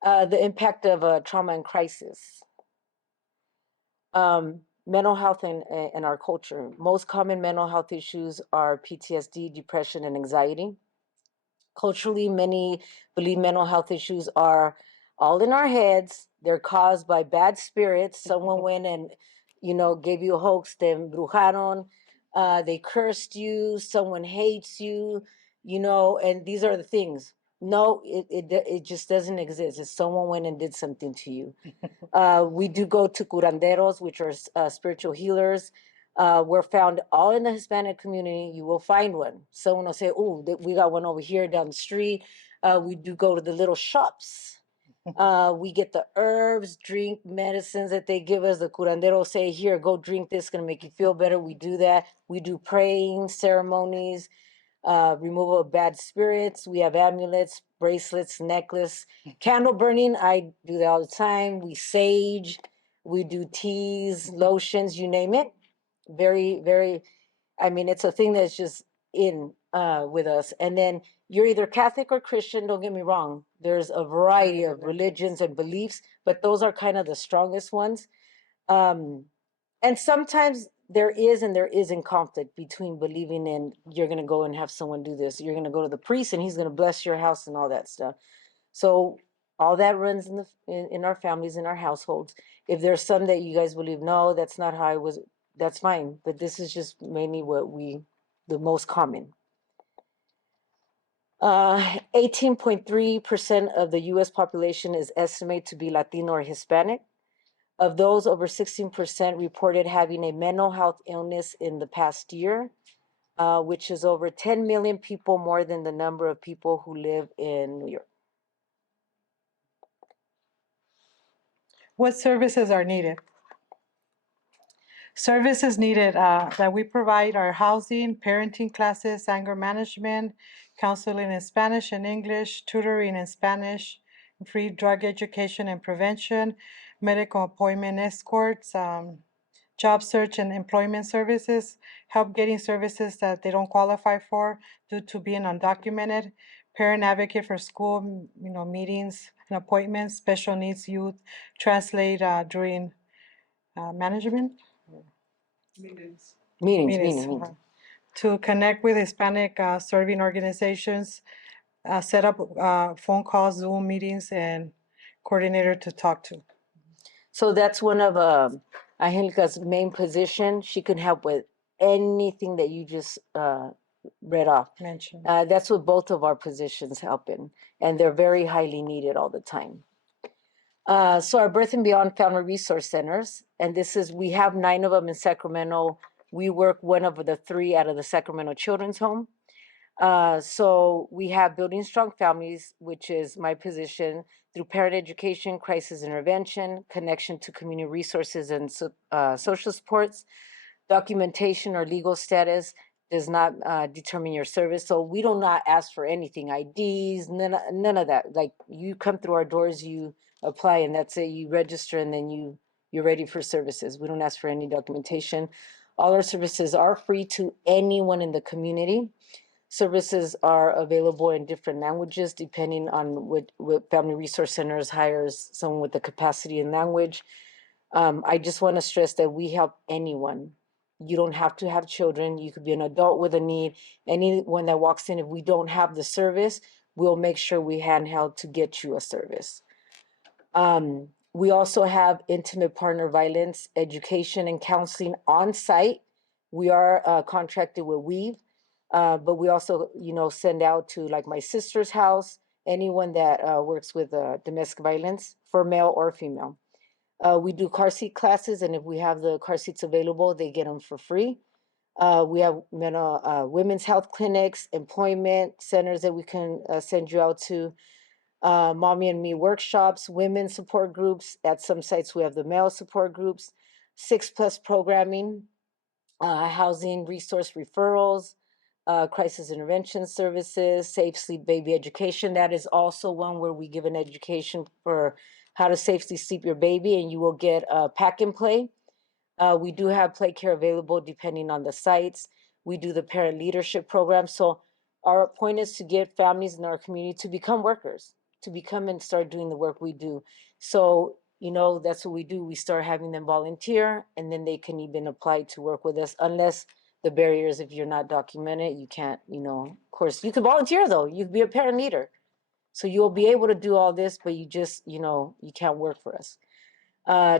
The impact of trauma and crisis. Mental health in our culture. Most common mental health issues are PTSD, depression, and anxiety. Culturally, many believe mental health issues are all in our heads. They're caused by bad spirits. Someone went and, gave you a hoax, te embrujaron, they cursed you, someone hates you, and these are the things. No, it just doesn't exist. It's someone went and did something to you. We do go to curanderos, which are spiritual healers. We're found all in the Hispanic community. You will find one. Someone will say, "Oh, we got one over here down the street." We do go to the little shops. We get the herbs, drink, medicines that they give us. The curandero say, "Here, go drink this. It's gonna make you feel better." We do that. We do praying ceremonies, removal of bad spirits. We have amulets, bracelets, necklace, candle burning. I do that all the time. We sage. We do teas, lotions, you name it. Very, very. I mean, it's a thing that's just in with us. And then you're either Catholic or Christian. Don't get me wrong. There's a variety of religions and beliefs, but those are kind of the strongest ones. And sometimes there isn't conflict between believing in you're going to go and have someone do this. You're going to go to the priest and he's going to bless your house and all that stuff. So all that runs in our families, in our households. If there's some that you guys believe, no, that's not how I was, that's fine. But this is just mainly the most common. 18.3% of the U.S. population is estimated to be Latino or Hispanic. Of those, over 16% reported having a mental health illness in the past year, which is over 10 million people more than the number of people who live in New York. What services are needed? Services needed that we provide are housing, parenting classes, anger management, counseling in Spanish and English, tutoring in Spanish, free drug education and prevention, medical appointment escorts, job search and employment services, help getting services that they don't qualify for due to being undocumented, parent advocate for school, meetings and appointments, special needs youth, translate during management. Meetings. To connect with Hispanic serving organizations, set up phone calls, Zoom meetings, and coordinator to talk to. So that's one of Angelica's main position. She can help with anything that you just read off. Mention. That's what both of our positions help in, and they're very highly needed all the time. So our Birth and Beyond Family Resource Centers, and we have 9 of them in Sacramento. We work one of the 3 out of the Sacramento Children's Home. So we have Building Strong Families, which is my position, through parent education, crisis intervention, connection to community resources and social supports. Documentation or legal status does not determine your service. So we do not ask for anything, IDs, none of that. Like you come through our doors, you apply, and that's it. You register, and then you're ready for services. We don't ask for any documentation. All our services are free to anyone in the community. Services are available in different languages depending on what Family Resource Centers hires someone with the capacity in language. I just want to stress that we help anyone. You don't have to have children. You could be an adult with a need. Anyone that walks in, if we don't have the service, we'll make sure we handheld to get you a service. We also have intimate partner violence education and counseling on site. We are contracted with Weave, but we also, send out to like my sister's house, anyone that works with domestic violence for male or female. We do car seat classes, and if we have the car seats available, they get them for free. We have women's health clinics, employment centers that we can send you out to. Mommy and me workshops, women's support groups. At some sites, we have the male support groups, 6+ programming, housing resource referrals, crisis intervention services, safe sleep baby education. That is also one where we give an education for how to safely sleep your baby, and you will get a pack and play. We do have play care available depending on the sites. We do the parent leadership program. So our point is to get families in our community to become workers, to become and start doing the work we do. So, that's what we do. We start having them volunteer, and then they can even apply to work with us, unless the barriers, if you're not documented, you can't, of course, you can volunteer though. You can be a parent leader. So you'll be able to do all this, but you just, you can't work for us.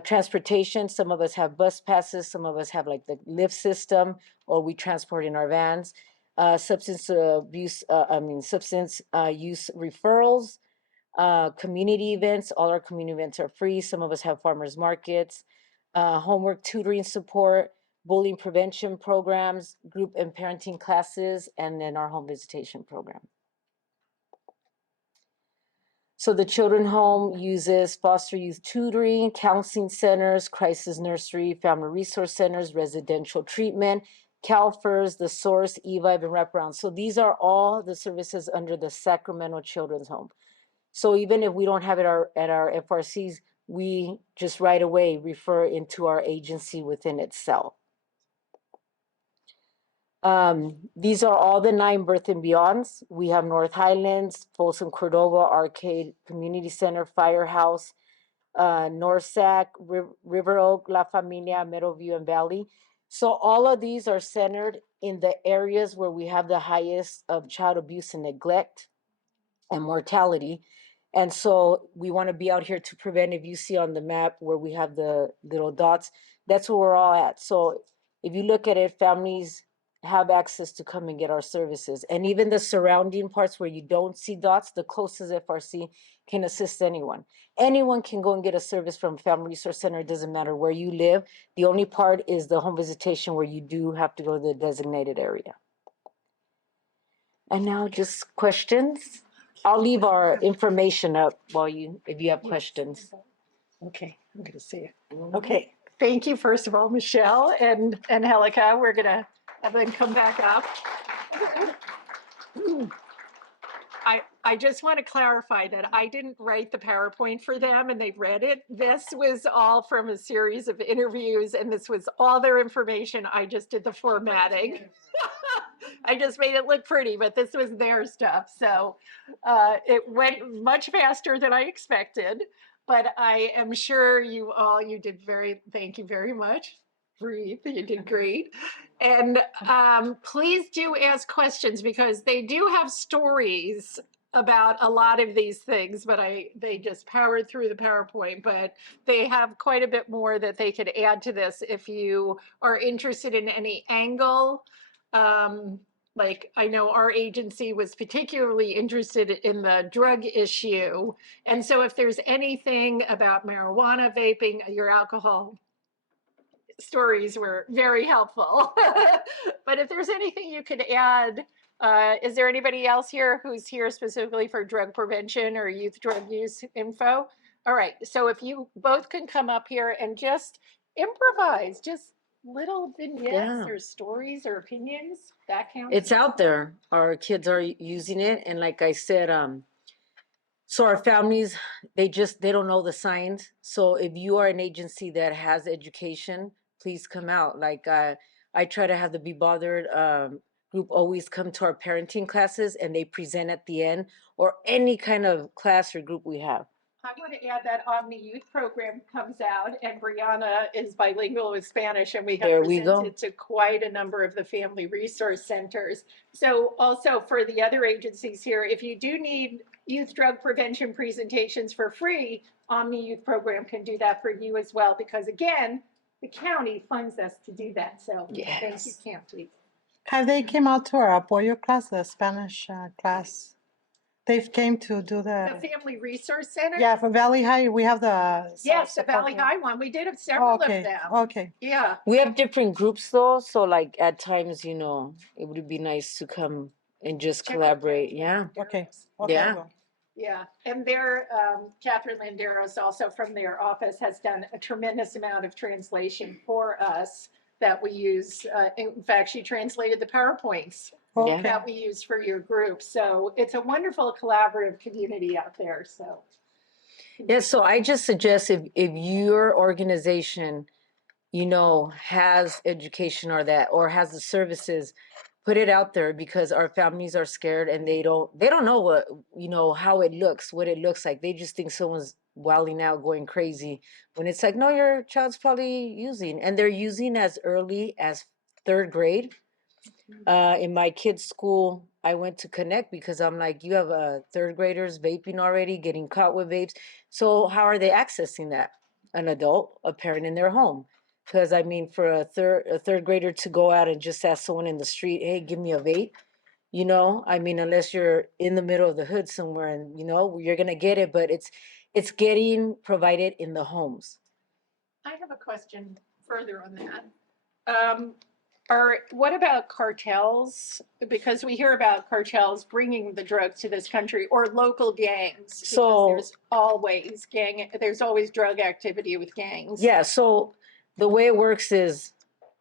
Transportation, some of us have bus passes, some of us have like the lift system, or we transport in our vans. Substance use referrals, community events. All our community events are free. Some of us have farmers markets, homework tutoring support, bullying prevention programs, group and parenting classes, and then our home visitation program. So the children home uses foster youth tutoring, counseling centers, crisis nursery, family resource centers, residential treatment, CalFIRS, the Source, eVibe, and wraparound. So these are all the services under the Sacramento Children's Home. So even if we don't have it at our FRCs, we just right away refer into our agency within itself. These are all the 9 birth and beyonds. We have North Highlands, Folsom Cordova, Arcade Community Center, Firehouse, North Sac, River Oak, La Familia, Meadowview, and Valley. So all of these are centered in the areas where we have the highest of child abuse and neglect and mortality. And so we want to be out here to prevent. If you see on the map where we have the little dots, that's where we're all at. So if you look at it, families have access to come and get our services. And even the surrounding parts where you don't see dots, the closest FRC can assist anyone. Anyone can go and get a service from Family Resource Center. It doesn't matter where you live. The only part is the home visitation where you do have to go to the designated area. And now just questions. I'll leave our information up if you have questions. Okay, I'm going to see it. Okay, thank you, first of all, Michelle and Angelica. We're going to have them come back up. I just want to clarify that I didn't write the PowerPoint for them and they've read it. This was all from a series of interviews and this was all their information. I just did the formatting. I just made it look pretty, but this was their stuff. So it went much faster than I expected, but I am sure you did thank you very much. Breathe, you did great. And please do ask questions because they do have stories about a lot of these things, but they just powered through the PowerPoint, but they have quite a bit more that they could add to this if you are interested in any angle. Like I know our agency was particularly interested in the drug issue. And so if there's anything about marijuana, vaping, your alcohol stories were very helpful. But if there's anything you could add, is there anybody else here who's here specifically for drug prevention or youth drug use info? All right, so if you both can come up here and just improvise, just little vignettes or stories or opinions, that counts. It's out there. Our kids are using it. And like I said, so our families, they don't know the signs. So if you are an agency that has education, please come out. Like I try to have the Be Bothered group always come to our parenting classes and they present at the end, or any kind of class or group we have. I want to add that Omni Youth Program comes out, and Brianna is bilingual with Spanish, and we have There we go. presented to quite a number of the family resource centers. So also for the other agencies here, if you do need youth drug prevention presentations for free, Omni Youth Program can do that for you as well, because again, the county funds us to do that. So thank you, Yes. county. Have they came out to our apoyo class, the Spanish class? They've came to do The the, Family Resource Center? yeah, for Valley High, we have the. Yes, the support Valley group. High one. We did have Oh, several of okay, them. okay. Yeah. We have different groups though, so like at times, you know, it would be nice to come and just Check out collaborate. Catherine Yeah. Okay. Landeros. Okay, Yeah. well, Yeah, and their, Catherine Landeros also from their office has done a tremendous amount of translation for us that we use. In fact, she translated the PowerPoints okay. that we use for your group. So it's a wonderful collaborative community out there, so. Yeah, so I just suggest if your organization, you know, has education or that, or has the services, put it out there, because our families are scared and they don't know what, you know, how it looks, what it looks like. They just think someone's wilding out, going crazy, when it's like, no, your child's probably using, and they're using as early as 3rd grade. In my kids' school, I went to connect because I'm like, you have 3rd graders vaping already, getting caught with vapes. So how are they accessing that? An adult, a parent in their home. Because I mean, for a third grader to go out and just ask someone in the street, hey, give me a vape, you know, I mean, unless you're in the middle of the hood somewhere and you know you're gonna get it, but it's getting provided in the homes. I have a question further on that. What about cartels? Because we hear about cartels bringing the drug to this country, or local gangs. Because So there's always drug activity with gangs. yeah, so the way it works is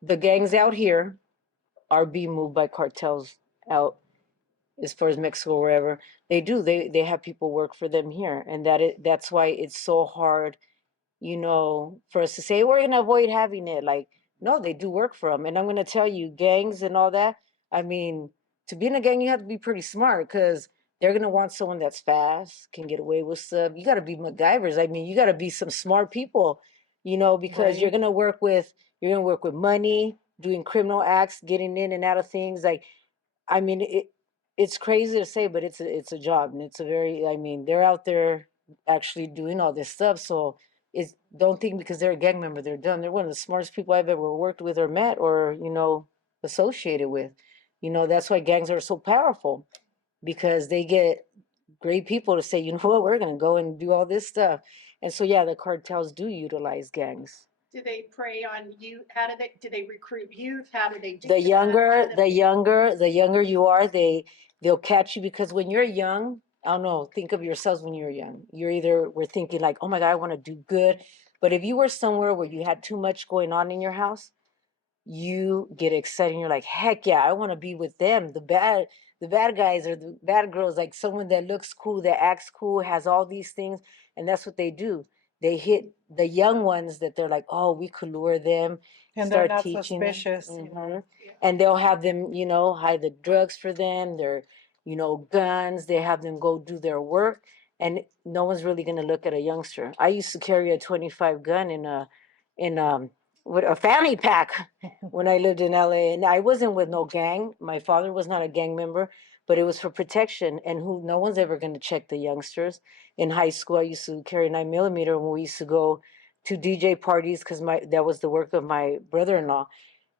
the gangs out here are being moved by cartels out as far as Mexico, wherever they do. They have people work for them here, and that's why it's so hard, you know, for us to say we're gonna avoid having it. Like, no, they do work for them, and I'm gonna tell you, gangs and all that. I mean, to be in a gang, you have to be pretty smart because they're gonna want someone that's fast, can get away with stuff. You got to be MacGyvers. I mean, you got to be some smart people, you know, because you're Right. gonna work with money, doing criminal acts, getting in and out of things. Like, I mean, it's crazy to say, but it's a job, and it's a very, I mean, they're out there actually doing all this stuff. So it's, don't think because they're a gang member they're done. They're one of the smartest people I've ever worked with or met or, you know, associated with. You know, that's why gangs are so powerful, because they get great people to say, you know what, we're gonna go and do all this stuff. And so yeah, the cartels do utilize gangs. Do they prey on youth? Do they recruit youth? How do they do The that? younger you are, they'll catch you, because when you're young, I don't know, think of yourselves when you're young. You're either, we're thinking like, oh my God, I want to do good. But if you were somewhere where you had too much going on in your house, you get excited and you're like, heck yeah, I want to be with them. The bad guys or the bad girls, like someone that looks cool, that acts cool, has all these things. And that's what they do. They hit the young ones that they're like, oh, we could lure them, And they're start not teaching them. suspicious, you know. Mhm. And they'll have them, you know, hide the drugs for them, their, you know, guns. They have them go do their work. And no one's really going to look at a youngster. I used to carry a 25 gun in with a fanny pack when I lived in LA, and I wasn't with no gang. My father was not a gang member, but it was for protection. And no one's ever going to check the youngsters. In high school, I used to carry 9mm when we used to go to DJ parties, because that was the work of my brother-in-law.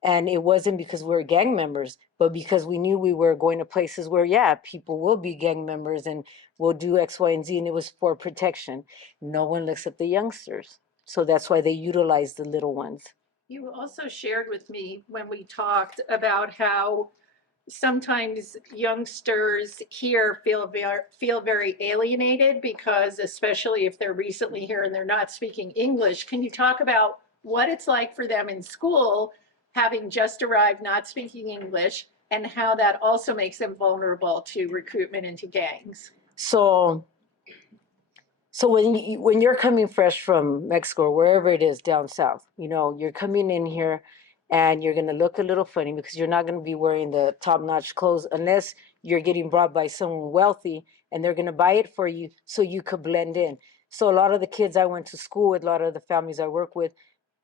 And it wasn't because we were gang members, but because we knew we were going to places where, yeah, people will be gang members and will do X, Y, and Z, and it was for protection. No one looks at the youngsters. So that's why they utilize the little ones. You also shared with me when we talked about how sometimes youngsters here feel very alienated, because especially if they're recently here and they're not speaking English. Can you talk about what it's like for them in school, having just arrived, not speaking English, and how that also makes them vulnerable to recruitment into gangs? So when you're coming fresh from Mexico or wherever it is down south, you know, you're coming in here and you're going to look a little funny because you're not going to be wearing the top-notch clothes unless you're getting brought by someone wealthy, and they're going to buy it for you so you could blend in. So a lot of the kids I went to school with, a lot of the families I work with,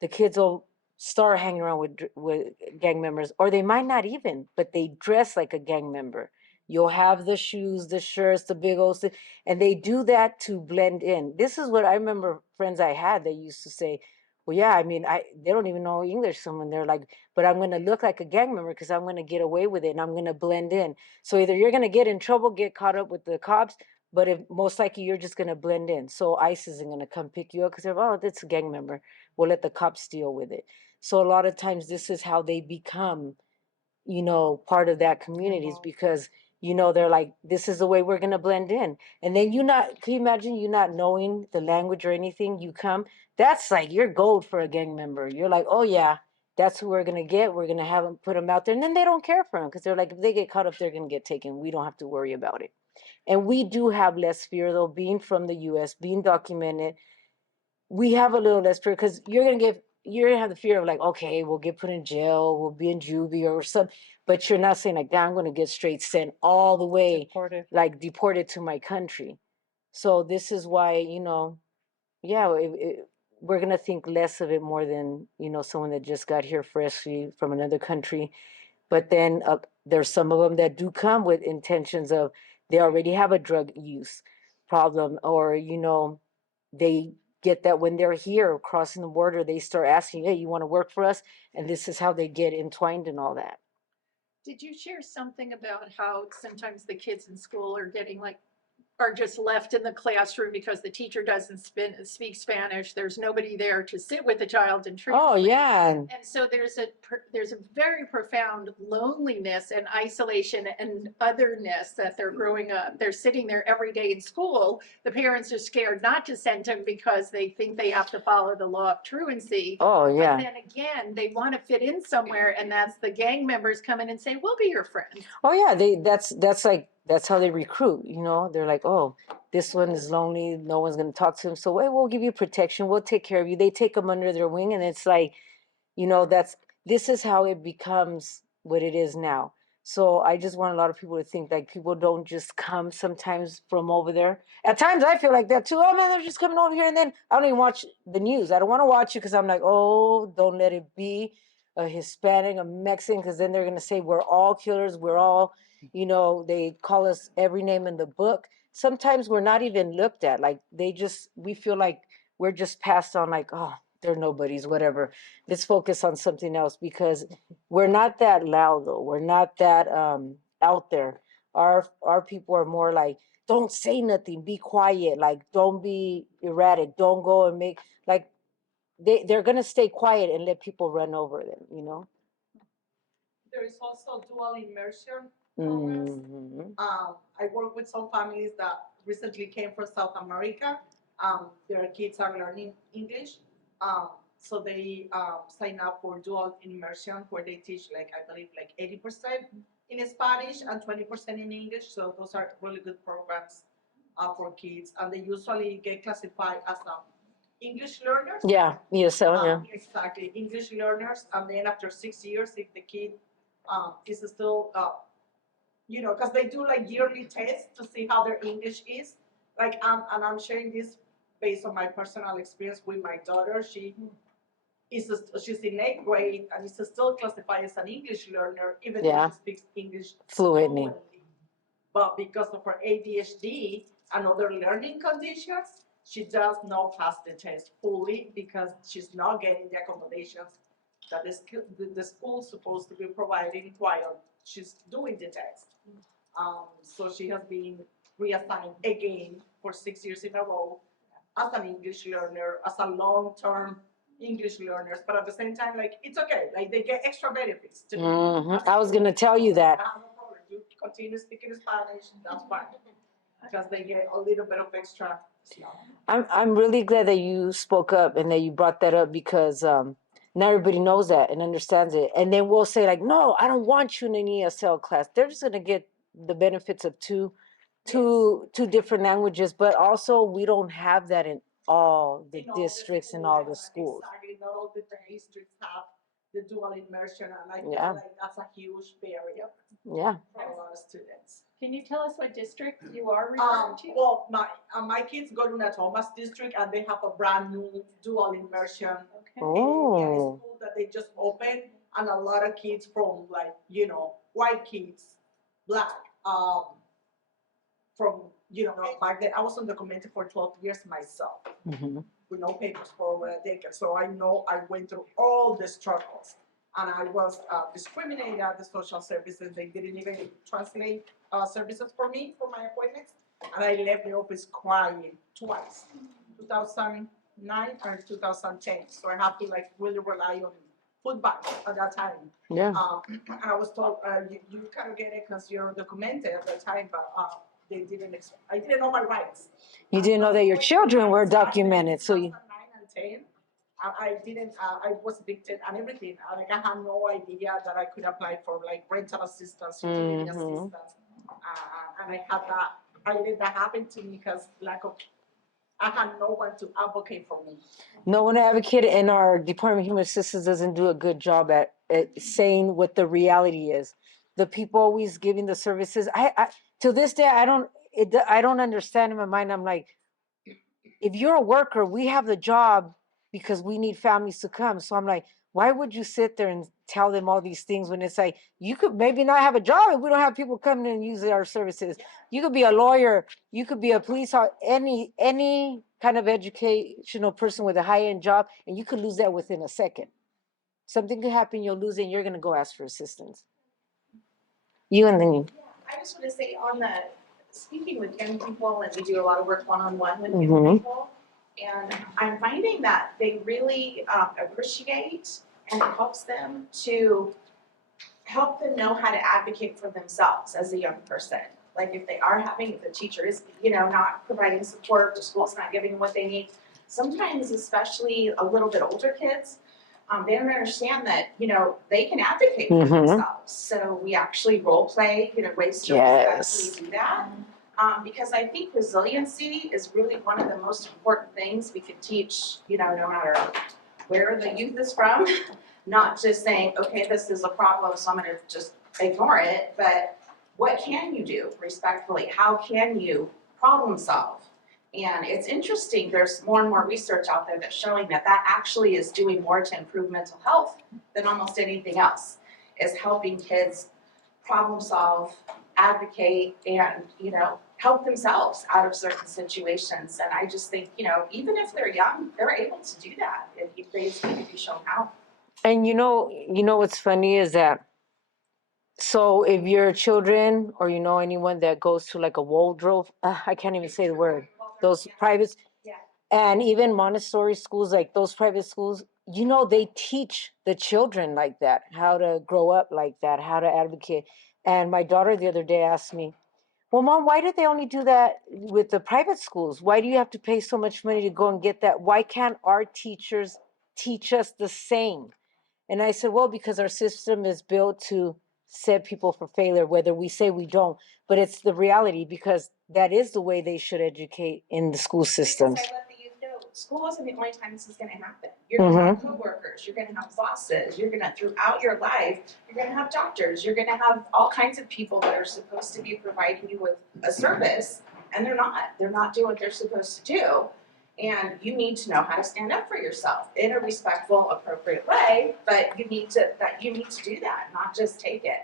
the kids will start hanging around with gang members, or they might not even, but they dress like a gang member. You'll have the shoes, the shirts, the big old, and they do that to blend in. This is what I remember friends I had, they used to say, well, yeah, I mean, they don't even know English. Someone they're like, but I'm going to look like a gang member because I'm going to get away with it and I'm going to blend in. So either you're going to get in trouble, get caught up with the cops, but if most likely you're just going to blend in. So ICE isn't going to come pick you up because they're, oh, that's a gang member. We'll let the cops deal with it. So a lot of times this is how they become, part of that communities because, they're like, this is the way we're going to blend in. And then can you imagine you not knowing the language or anything, you come, that's like, you're gold for a gang member. You're like, oh yeah, that's who we're going to get. We're going to have them put them out there. And then they don't care for them because they're like, if they get caught up, they're going to get taken. We don't have to worry about it. And we do have less fear though, being from the US, being documented, we have a little less fear because you're gonna have the fear of like, okay, we'll get put in jail, we'll be in juvie or something, but you're not saying like, damn, I'm gonna get straight sent all the way, like deported to my country. So this is why, yeah, we're gonna think less of it more than someone that just got here freshly from another country. But then there's some of them that do come with intentions of they already have a drug use problem, or they get that when they're here crossing the border, they start asking, hey, you want to work for us? And this is how they get entwined and all that. Did you share something about how sometimes the kids in school are just left in the classroom because the teacher doesn't speak Spanish? There's nobody there to sit with the child and translate. Oh yeah. And so there's a very profound loneliness and isolation and otherness that they're growing up. They're sitting there every day in school. The parents are scared not to send them because they think they have to follow the law of truancy. Oh yeah. But then again, they want to fit in somewhere, and that's the gang members come in and say, we'll be your friend. Oh yeah, that's how they recruit, they're like, oh, this one is lonely, no one's going to talk to him, so hey, we'll give you protection, we'll take care of you. They take them under their wing, and it's like, this is how it becomes what it is now. So I just want a lot of people to think like people don't just come sometimes from over there. At times I feel like that too. Oh man, they're just coming over here, and then I don't even watch the news. I don't want to watch it because I'm like, oh, don't let it be a Hispanic, a Mexican, because then they're gonna say we're all killers, we're all, they call us every name in the book. Sometimes we're not even looked at. Like we feel like we're just passed on like, oh, they're nobodies, whatever. Let's focus on something else because we're not that loud though. We're not that out there. Our people are more like, don't say nothing, be quiet, like don't be erratic, don't go and make like they're gonna stay quiet and let people run over them. There is also dual immersion programs. I work with some families that recently came from South America. Their kids are learning English. So they sign up for dual immersion where they teach I believe 80% in Spanish and 20% in English. So those are really good programs for kids. And they usually get classified as English learners. Yeah, yeah. Exactly, English learners. And then after 6 years, if the kid is still, because they do yearly tests to see how their English is. And I'm sharing this based on my personal experience with my daughter. She's in 8th grade and is still classified as an English learner, even though she speaks English fluently. But because of her ADHD and other learning conditions, she does not pass the test fully because she's not getting the accommodations that the school's supposed to be providing while she's doing the test. So she has been reassigned again for 6 years in a row as an English learner, as a long-term English learners, but at the same time, it's okay. They get extra benefits too. I was gonna tell you that. No problem. You continue speaking Spanish, that's fine. Because they get a little bit of extra. I'm really glad that you spoke up and that you brought that up because not everybody knows that and understands it. And then we'll say no, I don't want you in an ESL class. They're just gonna get the benefits of two different languages, but also we don't have that in all the districts and all the schools. Exactly, not all the districts have the dual immersion, and I feel Yeah. like that's a huge barrier Yeah. for a lot of students. Can you tell us what district you are referring to? Well, my kids go to Natomas district, and they have a brand new dual immersion Okay. Oh. school that they just opened, and a lot of kids from, like, white kids, black, from, back then I was undocumented for 12 years myself, Mhm. with no papers for over a decade. So I know I went through all the struggles, and I was discriminated at the social services. They didn't even translate services for me for my appointments, and I left the office crying twice, 2009 or 2010. So I have to, like, really rely on food banks at that time. Yeah. And I was told, you can't get it because you're documented at the time, but they didn't. I didn't know my rights. You didn't know that your children were documented, so you. 2009 and 10, I didn't. I was evicted and everything. Like, I had no idea that I could apply for, like, rental assistance, utility assistance, and I had that. I did that happen to me because lack of. I had no one to advocate for me. No one advocate, and our Department of Human Assistance doesn't do a good job at saying what the reality is. The people always giving the services. I to this day I don't understand in my mind. I'm like, if you're a worker, we have the job because we need families to come. So I'm like, why would you sit there and tell them all these things when it's like you could maybe not have a job if we don't have people coming in and using our services? You could be a lawyer, you could be a police, any kind of educational person with a high-end job, and you could lose that within a second. Something could happen, you'll lose it, and you're gonna go ask for assistance. You and then you. I just want to say on the speaking with young people, and we do a lot of work one-on-one with Mhm. young people, and I'm finding that they really appreciate, and it helps them to help them know how to advocate for themselves as a young person. Like if they are having, if the teacher is, not providing support, the school's not giving them what they need. Sometimes, especially a little bit older kids, they don't understand that, they can advocate for Mhm. themselves. So we actually role play, ways to Yes. respectfully do that. Because I think resiliency is really one of the most important things we could teach, no matter where the youth is from. Not just saying, okay, this is a problem, so I'm gonna just ignore it, but what can you do respectfully? How can you problem solve? And it's interesting, there's more and more research out there that's showing that actually is doing more to improve mental health than almost anything else, is helping kids problem solve, advocate, and, help themselves out of certain situations. And I just think, even if they're young, they're able to do that if they just need to be shown how. And what's funny is that, so if your children or anyone that goes to like a Waldorf, I can't even say the word, those private, Yeah. and even Montessori schools, like those private schools, they teach the children like that, how to grow up like that, how to advocate. And my daughter the other day asked me, well, Mom, why did they only do that with the private schools? Why do you have to pay so much money to go and get that? Why can't our teachers teach us the same? And I said, well, because our system is built to set people for failure, whether we say we don't, but it's the reality, because that is the way they should educate in the school systems. Because I let the youth know, school isn't the only time this is gonna happen. You're gonna have coworkers, you're gonna have bosses, you're gonna, throughout your life, you're gonna have doctors, you're gonna have all kinds of people that are supposed to be providing you with a service, and they're not doing what they're supposed to do. And you need to know how to stand up for yourself in a respectful, appropriate way, but you need to do that, not just take it.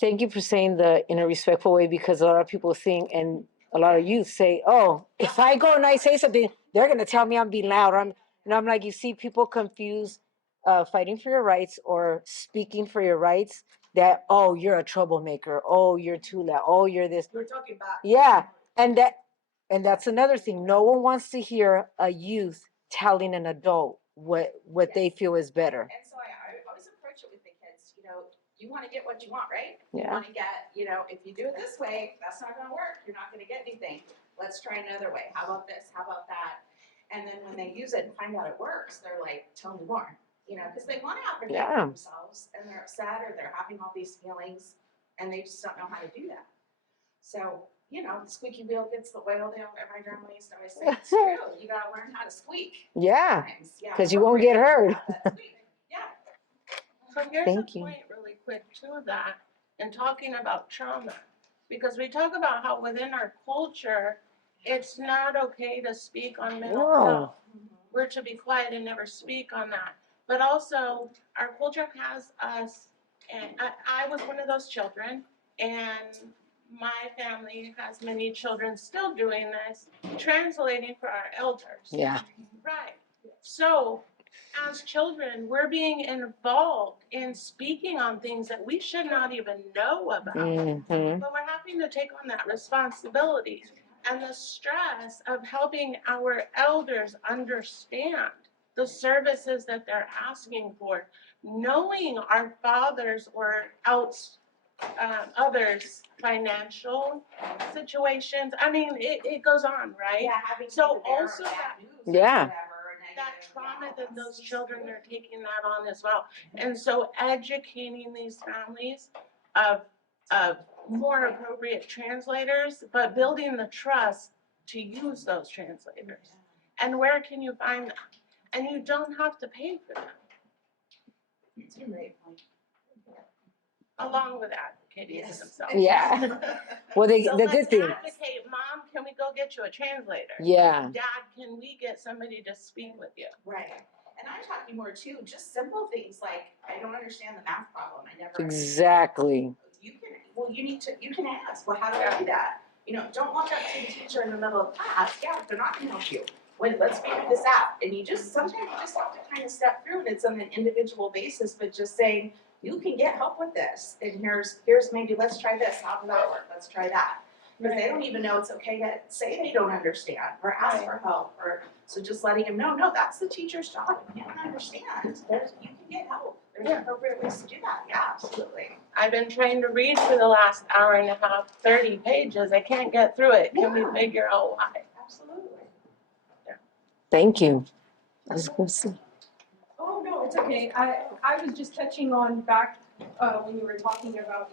Thank you for saying the in a respectful way, because a lot of people think, and a lot of youth say, oh, if I go and I say something, they're going to tell me I'm being loud. And I'm like, you see, people confuse fighting for your rights or speaking for your rights, that, oh, you're a troublemaker. Oh, you're too loud. Oh, you're this. You're talking back. Yeah. And that's another thing. No one wants to hear a youth telling an adult what they feel is better. And so I always approach it with the kids, you want to get what you want, right? Yeah. You want to get, if you do it this way, that's not going to work. You're not going to get anything. Let's try another way. How about this? How about that? And then when they use it and find out it works, they're like, tell me more, because they want to advocate for themselves, and they're upset, or they're having all these feelings, and they just don't know how to do that. So, the squeaky wheel gets the oil. My grandma used to always say, it's true. You got to learn how to squeak. Yeah. Sometimes. Yeah, Because you won't get hurt. Yeah. So here's a Thank you. point really quick to that, in talking about trauma. Because we talk about how within our culture, it's not okay to speak on mental No. health. We're to be quiet and never speak on that. But also, our culture has us, and I was one of those children, and my family has many children still doing this, translating for our elders. Yeah. Right. So, as children, we're being involved in speaking on things that we should not even know about. Hmm. But we're having to take on that responsibility and the stress of helping our elders understand the services that they're asking for, knowing our fathers or else others' financial situations. I mean, it goes on, right? Yeah, having to So be there also or that- bad news or Yeah. whatever, or That negative, trauma yeah, that those children are taking that on as well. And so educating these families of more appropriate translators, but building the trust to use those translators. And where can you find them? And you don't have to pay for them, It's a great point. along with advocating Yes. themselves. Yeah. Well, the So good let's thing. advocate, Mom, can we go get you a translator? Yeah. Dad, can we get somebody to speak with you? Right. And I'm talking more too, just simple things like, I don't understand the math problem, I never. Exactly. You can, well, you can ask, well, how do I do that? You know, don't walk up to the teacher in the middle of class, yeah, they're not gonna help you. Let's figure this out. And sometimes you just have to kind of step through, and it's on an individual basis, but just saying, you can get help with this. And here's maybe, let's try this, how does that work? Let's try that. Because they don't even know it's okay to say they don't understand or ask for help, or, so just letting them know, no, that's the teacher's job. If you don't understand, you can get help. There's appropriate ways to do that, yeah, absolutely. I've been trying to read for the last hour and a half, 30 pages. I can't get through it. Can we figure out why? Absolutely. Thank you. I was going to say. Oh, no, it's okay. I was just touching on back when you were talking about,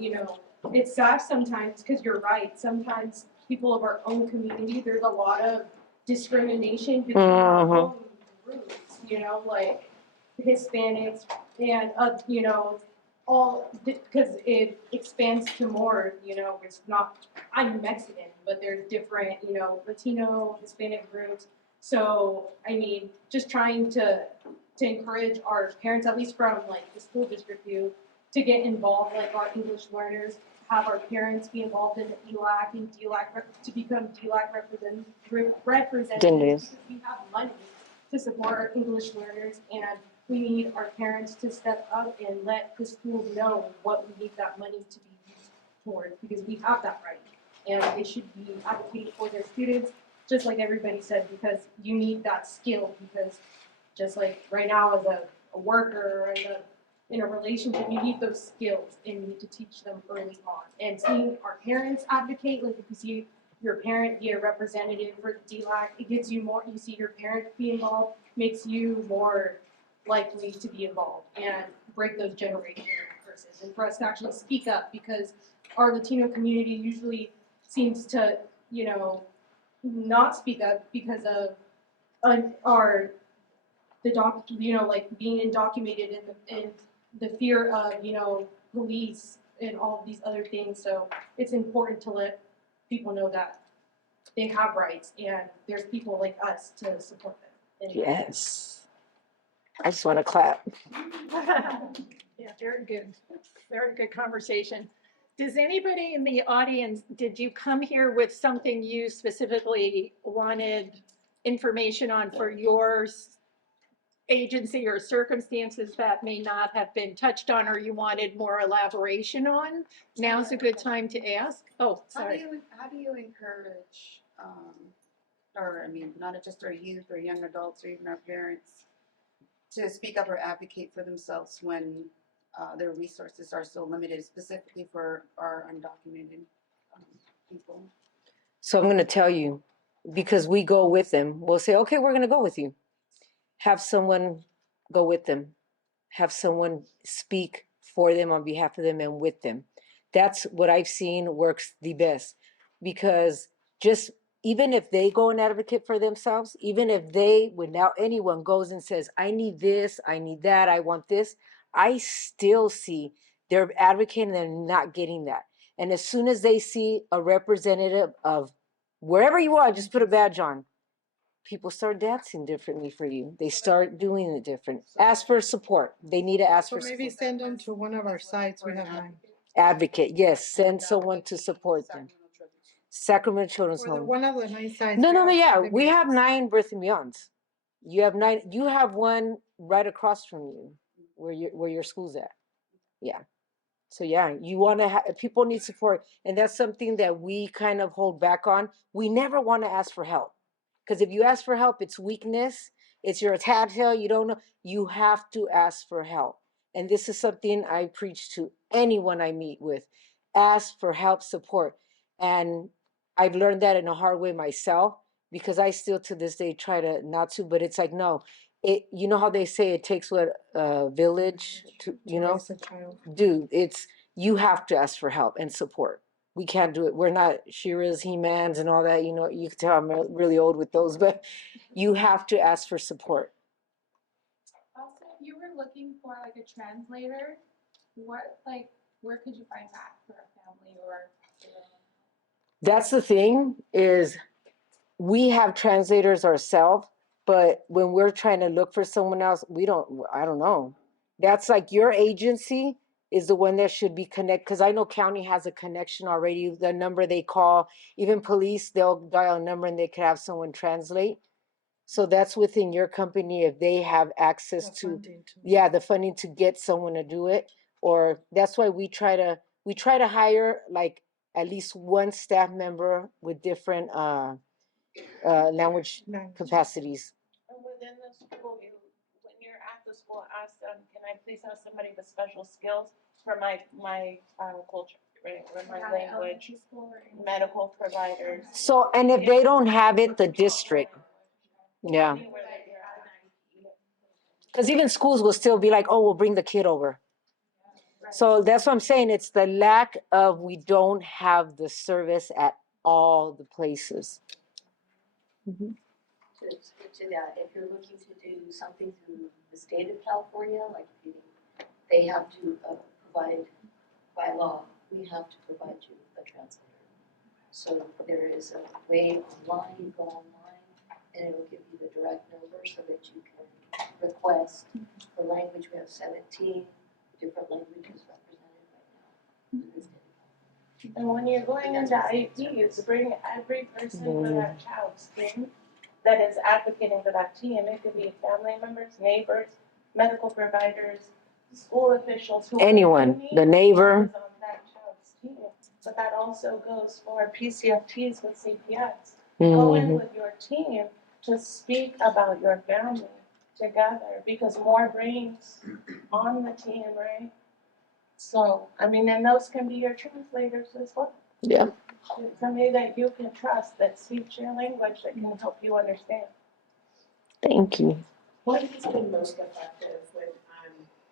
it's sad sometimes, because you're right. Sometimes people of our own community, there's a lot of discrimination between our own groups, like Hispanics and, all, because it expands to more, it's not, I'm Mexican, but there's different, Latino, Hispanic groups. So, I mean, just trying to encourage our parents, at least from like the school district view, to get involved, like our English learners, have our parents be involved in the ELAC and DLAC to become DLAC representatives, because we have money to support our English learners, and we need our parents to step up and let the schools know what we need that money to be used towards, because we have that right, and they should be advocating for their students, just like everybody said, because you need that skill, because just like right now as a worker, in a relationship, you need those skills, and you need to teach them early on. And seeing our parents advocate, like if you see your parent be a representative for the DLAC, it gives you more, you see your parent be involved, makes you more likely to be involved and break those generational curses. And for us to actually speak up, because our Latino community usually seems to, not speak up because of like being undocumented and the fear of, police and all of these other things. So it's important to let people know that they have rights, and there's people like us to support them. Yes. I just want to clap. Yeah, very good. Very good conversation. Does anybody in the audience, did you come here with something you specifically wanted information on for your agency or circumstances that may not have been touched on, or you wanted more elaboration on? Now's a good time to ask. Oh, sorry. How do you encourage, or I mean, not just our youth or young adults or even our parents, to speak up or advocate for themselves when their resources are so limited, specifically for our undocumented people? So I'm going to tell you, because we go with them, we'll say, okay, we're going to go with you. Have someone go with them. Have someone speak for them, on behalf of them, and with them. That's what I've seen works the best, because just even if they go and advocate for themselves, even if they, when now anyone goes and says, I need this, I need that, I want this, I still see they're advocating and not getting that. And as soon as they see a representative of wherever you are, just put a badge on, people start dancing differently for you. They start doing it different. Ask for support. They need to ask So for maybe support. send them to one of our sites, we have 9. Advocate, yes, send someone to support them. Sacramento Children's For the, Home. one of the 9 sites. No, we no, no, have yeah, them we in. have 9 birth and beyonds. You have 9, you have one right across from you where your school's at. Yeah. So yeah, you want to have, people need support. And that's something that we kind of hold back on. We never want to ask for help. Because if you ask for help, it's weakness. It's your tattletale. You don't know. You have to ask for help. And this is something I preach to anyone I meet with. Ask for help, support. And I've learned that in a hard way myself, because I still to this day try to not to, but it's like, no, you know how they say it takes what a village to, you know, raise a child. dude, it's, you have to ask for help and support. We can't do it. We're not Shira's, He-Mans and all that, you know, you can tell I'm really old with those, but you have to ask for support. Also, if you were looking for like a translator, where could you find that for a family or? That's the thing, is we have translators ourselves, but when we're trying to look for someone else, I don't know. That's like your agency is the one that should be connected, because I know county has a connection already, the number they call, even police, they'll dial a number and they could have someone translate. So that's within your company if they have access The to, funding too. yeah, the funding to get someone to do it. Or that's why we try to hire like at least one staff member with different language Language. capacities. And within the school, when you're at the school, ask them, can I please have somebody with special skills for my culture, right, or my language, medical providers. So, and if they don't have it, the district, yeah. Anywhere that you're at. Because even schools will still be like, oh, we'll bring the kid over. So that's what I'm saying. It's the lack of, we don't have the service at all the places. To that, if you're looking to do something through the state of California, like if they have to provide, by law, we have to provide you a translator. So there is a way online, you go online, and it'll give you the direct number so that you can request the language. We have 17 different languages represented right now in the state of California. And when you're going into IEPs, bring every person for that child's team that is advocating for that team. It could be family members, neighbors, medical providers, school officials, whoever Anyone, you the need neighbor. is on that child's team. But that also goes for PCFTs with CPS. Go in with your team to speak about your family together, because more brains on the team, right? So, I mean, and those can be your translators as well. Yeah. Somebody that you can trust, that speaks your language, that can help you understand. Thank you. What has been most effective with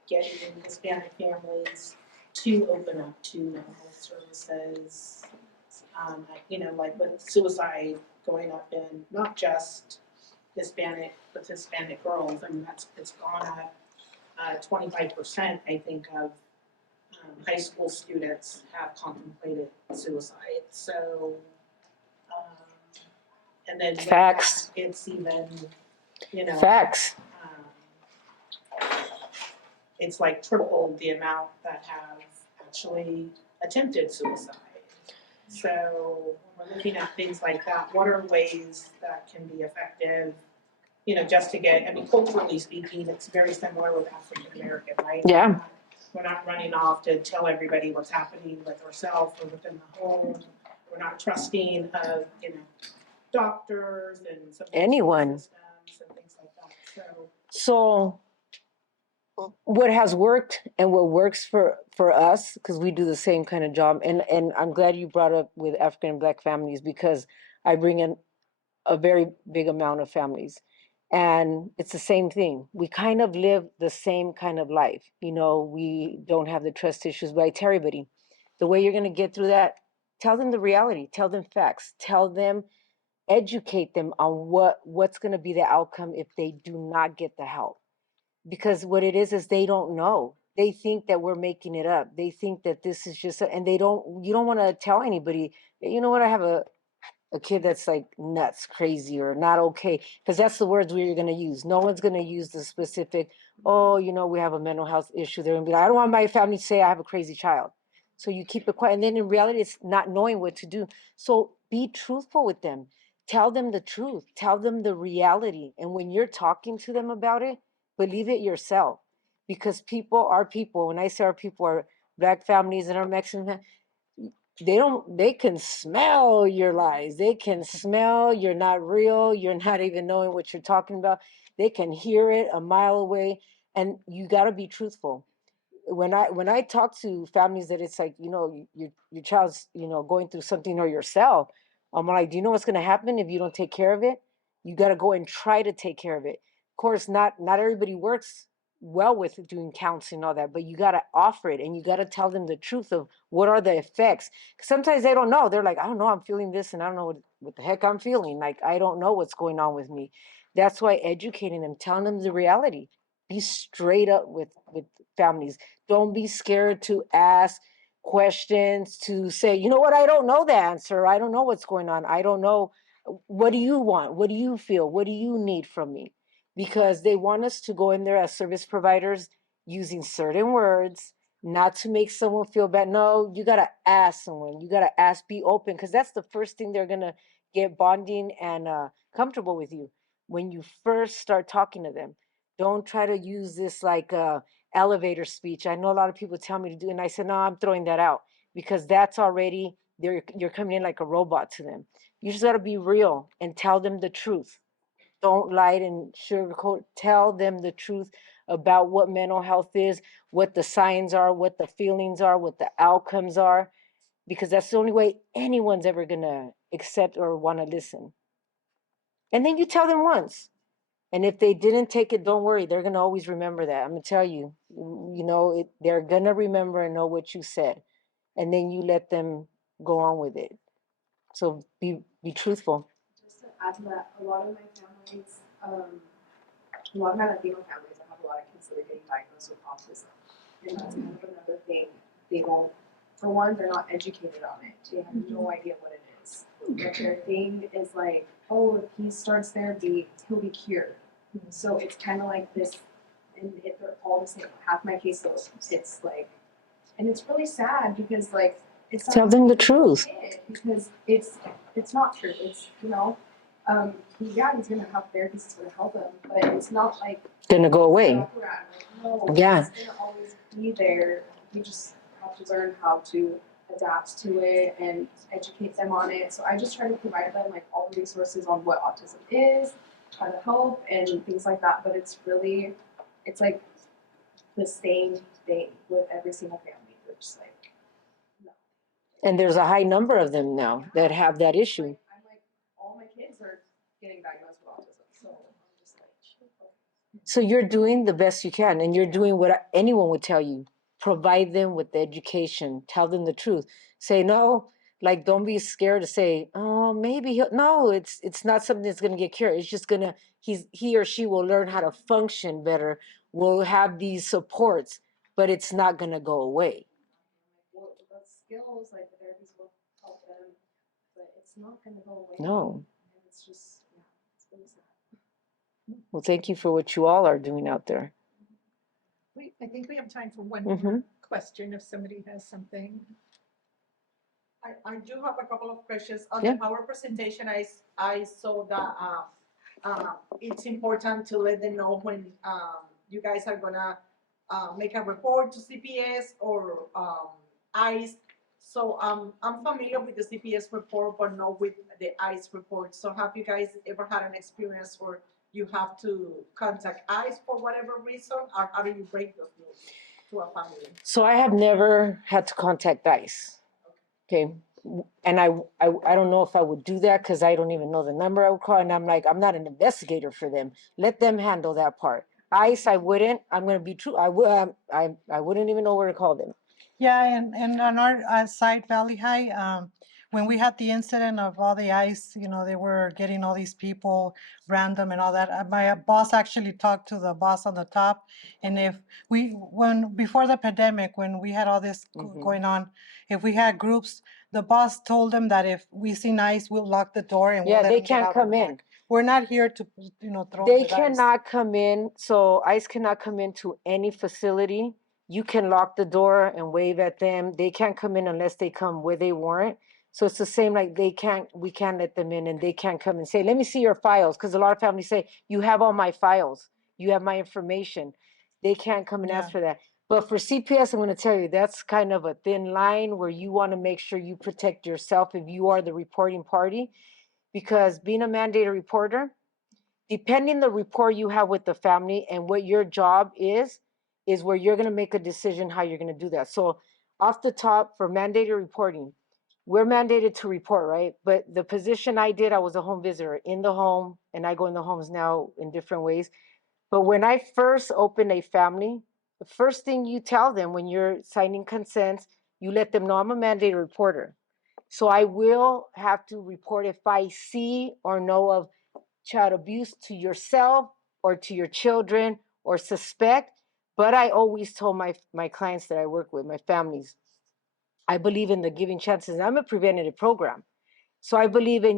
getting Hispanic families to open up to mental health services? You know, like with suicide going up in not just Hispanic, but Hispanic girls. I mean, it's gone up 25%, I think, of high school students have contemplated suicide. So, and then with Facts. that, it's even, you know. Facts. It's like triple the amount that have actually attempted suicide. So when we're looking at things like that, what are ways that can be effective, you know, just to get, I mean, culturally speaking, it's very similar with African American, right? Yeah. We're not running off to tell everybody what's happening with ourselves or within the home. We're not trusting of, you know, doctors and some Anyone. systems and things like that. So what has worked and what works for us, because we do the same kind of job, and I'm glad you brought up with African and Black families, because I bring in a very big amount of families, and it's the same thing. We kind of live the same kind of life. You know, we don't have the trust issues, but I tell everybody, the way you're going to get through that, tell them the reality, tell them facts, tell them, educate them on what's going to be the outcome if they do not get the help. Because what it is they don't know. they think that we're making it up. They think that this is just, and you don't want to tell anybody, you know what, I have a kid that's like nuts, crazy, or not okay, because that's the words we're going to use. No one's going to use the specific, oh, we have a mental health issue. They're going to be like, I don't want my family to say I have a crazy child. So you keep it quiet. And then in reality, it's not knowing what to do. So be truthful with them. Tell them the truth. Tell them the reality. And when you're talking to them about it, believe it yourself. Because people are people. When I say our people, are Black families and our Mexican they can smell your lies. They can smell you're not real. You're not even knowing what you're talking about. They can hear it a mile away. And you got to be truthful. When I talk to families that it's like, your child's, going through something, or yourself, I'm like, do you know what's going to happen if you don't take care of it? You got to go and try to take care of it. Of course, not everybody works well with doing counseling and all that, but you got to offer it, and you got to tell them the truth of what are the effects. Sometimes they don't know. They're like, I don't know, I'm feeling this, and I don't know what the heck I'm feeling. Like, I don't know what's going on with me. That's why educating them, telling them the reality. Be straight up with families. Don't be scared to ask questions, to say, you know what, I don't know the answer. I don't know what's going on. I don't know. What do you want? What do you feel? What do you need from me? Because they want us to go in there as service providers using certain words, not to make someone feel bad. No, you got to ask someone. You got to ask, be open, because that's the first thing they're going to get bonding and comfortable with you. When you first start talking to them, don't try to use this like elevator speech. I know a lot of people tell me to do, and I said, no, I'm throwing that out, because that's already, you're coming in like a robot to them. You just got to be real and tell them the truth. Don't lie and sugarcoat. Tell them the truth about what mental health is, what the signs are, what the feelings are, what the outcomes are, because that's the only way anyone's ever going to accept or want to listen. And then you tell them once. And if they didn't take it, don't worry. They're going to always remember that. I'm going to tell you, they're going to remember and know what you said. And then you let them go on with it. So be truthful. Just to add to that, a lot of my families, a lot of my Latino families, I have a lot of kids that are getting diagnosed with autism. And that's kind of another thing. They don't, for one, they're not educated on it. They have no idea what it is. But their thing is like, oh, if he starts therapy, he'll be cured. So it's kind of like this, and they're all the same. Half my caseload, it's like, and it's really sad because like, it's Tell them the truth. because it's not true. It's he's gonna have therapists that's gonna help him, but it's not like Gonna go away. No, Yeah. it's gonna always be there. You just have to learn how to adapt to it and educate them on it. So I just try to provide them like all the resources on what autism is, how to help, and things like that. But it's like the same thing with every single family. They're just like, no. And there's a high number of them now that have that issue. I'm like, all my kids are getting diagnosed with autism. So I'm just like, okay. So you're doing the best you can, and you're doing what anyone would tell you. Provide them with the education. Tell them the truth. Say no. Like, don't be scared to say, oh, maybe no, it's not something that's gonna get cured. It's just gonna, he or she will learn how to function better, will have these supports, but it's not gonna go away. Well, the skills, like the therapies will help them, but it's not gonna go away. No. And it's just, yeah, it's really sad. Well, thank you for what you all are doing out there. I think we have time for one Mhm. more question if somebody has something. I do have a couple of questions. On Yeah. the power presentation, I saw that it's important to let them know when you guys are gonna make a report to CPS or ICE. So I'm familiar with the CPS report, but not with the ICE report. So have you guys ever had an experience where you have to contact ICE for whatever reason, or how do you break those news to a family? So I have never had to contact ICE. Okay. And I don't know if I would do that because I don't even know the number I would call. And I'm like, I'm not an investigator for them. Let them handle that part. ICE, I wouldn't. I'm going to be true. I wouldn't even know where to call them. Yeah, and on our site, Valley High, when we had the incident of all the ice, they were getting all these people random and all that. My boss actually talked to the boss on the top. And before the pandemic, when we had all this going on, if we had groups, the boss told them that if we see ice, we'll lock the door and we'll Yeah, let they them get can't out come the in. back. We're not here to, throw They with ice. cannot come in, so ICE cannot come into any facility. You can lock the door and wave at them. They can't come in unless they come with a warrant. So it's the same, like we can't let them in, and they can't come and say, let me see your files, because a lot of families say, you have all my files, you have my information. They can't come and ask for that. But for CPS, I'm going to tell you, that's kind of a thin line where you want to make sure you protect yourself if you are the reporting party, because being a mandated reporter, depending the rapport you have with the family and what your job is where you're going to make a decision how you're going to do that. So off the top, for mandated reporting, we're mandated to report, right? But the position I did, I was a home visitor in the home, and I go in the homes now in different ways. But when I first open a family, the first thing you tell them when you're signing consents, you let them know I'm a mandated reporter. So I will have to report if I see or know of child abuse to yourself or to your children or suspect. But I always told my clients that I work with, my families, I believe in the giving chances. I'm a preventative program. So I believe in,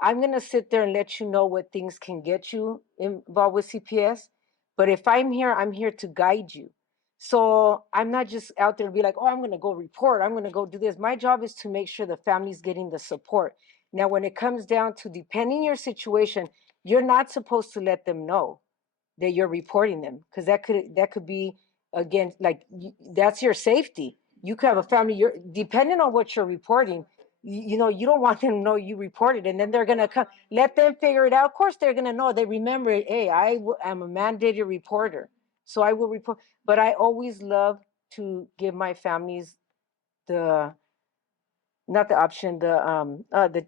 I'm going to sit there and let you know what things can get you involved with CPS. But if I'm here to guide you. So I'm not just out there to be like, oh, I'm going to go report. I'm going to go do this. My job is to make sure the family's getting the support. Now, when it comes down to depending your situation, you're not supposed to let them know that you're reporting them, because that could be, again, like that's your safety. You could have a family, you're depending on what you're reporting, you don't want them to know you reported, and then they're going to come, let them figure it out. Of course they're going to know. They remember, hey, I am a mandated reporter, so I will report. But I always love to give my families not the option, the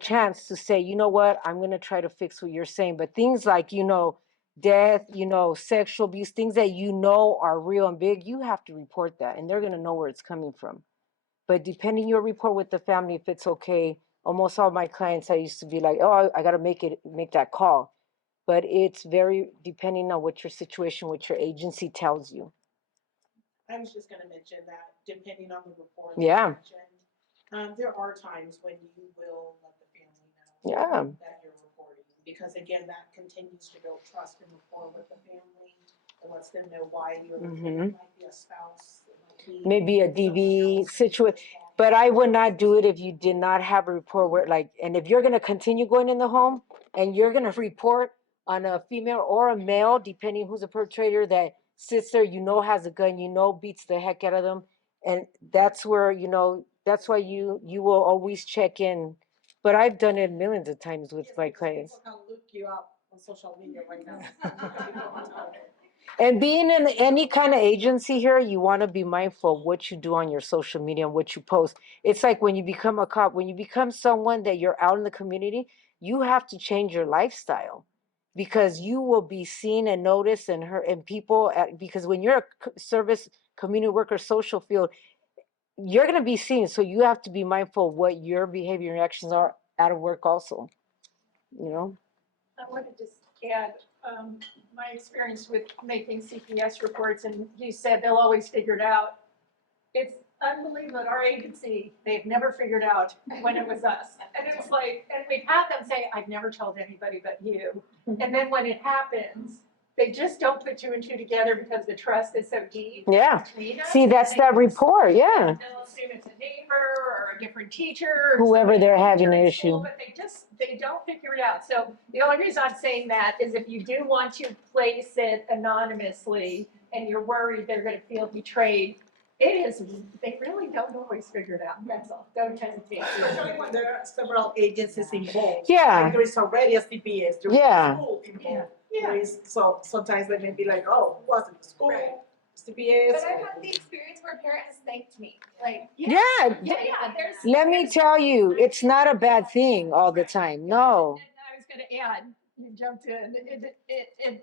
chance to say, you know what, I'm going to try to fix what you're saying. But things like, death, sexual abuse, things that are real and big, you have to report that, and they're going to know where it's coming from. But depending your report with the family, if it's okay, almost all my clients, I used to be like, oh, I got to make that call. But it's very depending on what your situation, what your agency tells you. I was just gonna mention that depending on the report. Yeah. There are times when you will let the family know. Yeah. That you're reporting, because again, that continues to build trust and rapport with the family. It lets them know why you're reporting. It might be a spouse. It might be Maybe a DV situation. But I would not do it if you did not have a report where, and if you're going to continue going in the home and you're going to report on a female or a male, depending who's the perpetrator, that sits there, has a gun, beats the heck out of them. And that's where, that's why you will always check in. But I've done it millions of times with my clients. People can look you up on social media right now. And being in any kind of agency here, you want to be mindful of what you do on your social media and what you post. It's like when you become a cop, when you become someone that you're out in the community, you have to change your lifestyle, because you will be seen and noticed and heard, and people, because when you're a service, community worker, social field, you're going to be seen. So you have to be mindful of what your behavior and reactions are out of work also, I want to just add my experience with making CPS reports, and you said they'll always figure it out. It's unbelievable at our agency, they've never figured out when it was us. And it's like, and we've had them say, I've never told anybody but you. And then when it happens, they just don't put two and two together because the trust is so deep. Yeah. Between us. See, that's that rapport. Yeah. They'll assume it's a neighbor or a different teacher. Or Whoever they're having teacher an in issue. school, but they don't figure it out. So the only reason I'm saying that is if you do want to place it anonymously and you're worried they're going to feel betrayed, they really don't always figure it out. That's all. Don't hesitate. Especially when there are several agencies involved. Yeah. Like there is already a CPS, there is a school involved. Yeah. There is, so sometimes they may be like, oh, who was it, the school, CPS? But I've had the experience where parents thanked me, like. Yeah. There's. Let me tell you, it's not a bad thing all the time. No. And I was going to add, You jumped in.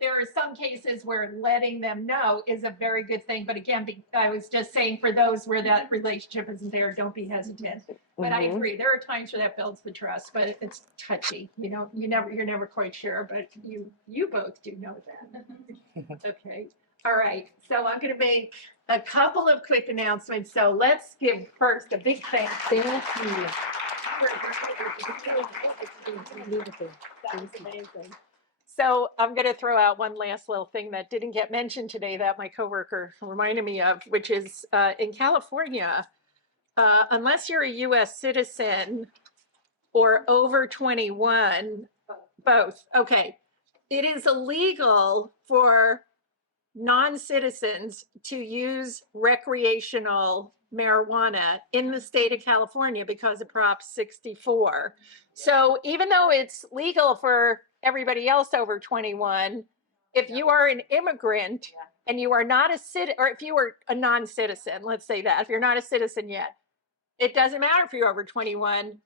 There are some cases where letting them know is a very good thing. But again, I was just saying for those where that relationship isn't there, don't be hesitant. But I Mhm. agree, there are times where that builds the trust, but it's touchy. You know, you're never quite sure, but you both do know that. Okay. All right. So I'm going to make a couple of quick announcements. So let's give first a big thank you. Thank you. That was amazing. So I'm going to throw out one last little thing that didn't get mentioned today that my coworker reminded me of, which is in California, unless you're a U.S. citizen or over 21, both. Okay. It is illegal for non-citizens to use recreational marijuana in the state of California because of Prop 64. So even though it's legal for everybody else over 21, if you are an immigrant and you are not a citizen, or if you are a non-citizen, let's say that, if you're not a citizen yet, it doesn't matter if you're over 21,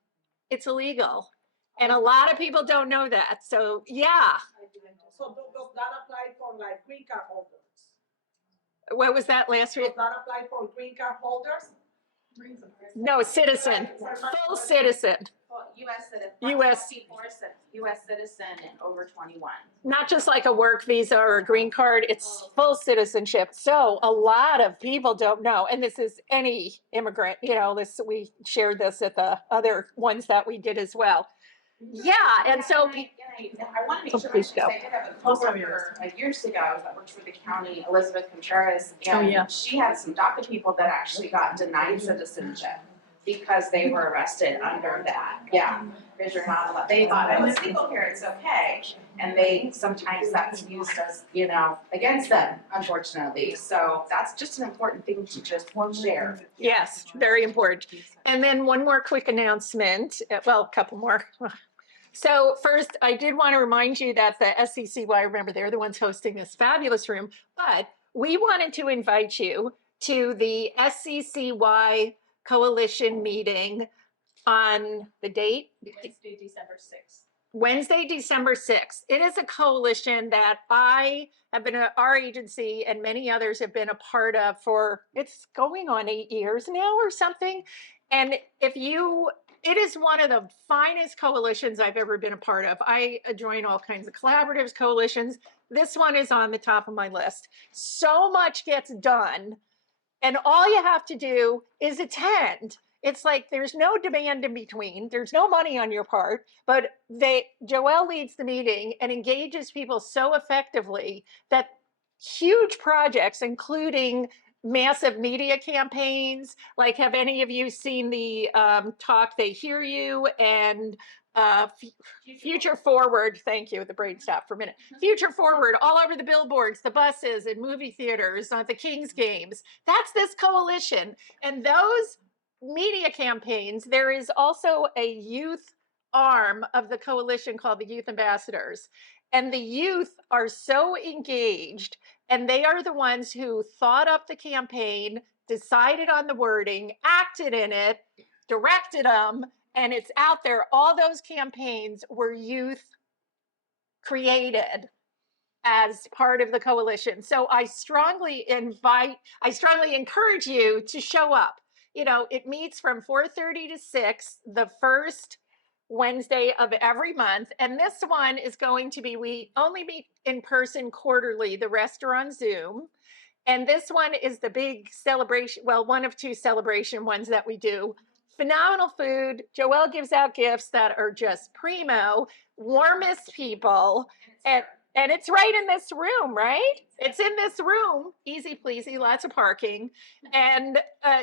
it's illegal. And a lot of people don't know that. So yeah. So does that apply for like green card holders? What was that last week? Does that apply for green card holders? No, citizen, full citizen, Well, US citizen. US. US citizen and over 21. Not just like a work visa or a green card, it's full citizenship. So a lot of people don't know, and this is any immigrant, you know, we shared this at the other ones that we did as well. Yeah, and so. I want to make Oh, sure, please because go. I did have a coworker years ago that worked for the county, Elizabeth Contreras, and yeah. she had some DACA people that actually got denied citizenship because they were arrested under that. Yeah, because you're not allowed. They thought, oh, it's legal here, it's okay, and sometimes that's used as, you know, against them, unfortunately. So that's just an important thing to just share. Yes, very important. And then one more quick announcement. Well, a couple more. So first, I did want to remind you that the SCCY, remember, they're the ones hosting this fabulous room, but we wanted to invite you to the SCCY Coalition meeting on the date? Wednesday, December 6th. Wednesday, December 6th. It is a coalition that I have been, our agency and many others have been a part of for, it's going on 8 years now or something. And it is one of the finest coalitions I've ever been a part of. I join all kinds of collaboratives, coalitions. This one is on the top of my list. So much gets done, and all you have to do is attend. It's like there's no demand in between. There's no money on your part, but Joelle leads the meeting and engages people so effectively that huge projects, including massive media campaigns, like have any of you seen the talk They Hear You and Future Forward, thank you, the brain stopped for a minute. Future Forward, all over the billboards, the buses and movie theaters, the Kings games. That's this coalition. And those media campaigns, there is also a youth arm of the coalition called the Youth Ambassadors. And the youth are so engaged, and they are the ones who thought up the campaign, decided on the wording, acted in it, directed them, and it's out there. All those campaigns were youth created as part of the coalition. So I strongly encourage you to show up. You know, it meets from 4:30 to 6, the first Wednesday of every month. And this one is going to be, we only meet in person quarterly, the rest are on Zoom. And this one is the big celebration, well, one of two celebration ones that we do. Phenomenal food. Joelle gives out gifts that are just primo, warmest people. And it's right in this room, right? It's in this room. Easy pleasy, lots of parking. And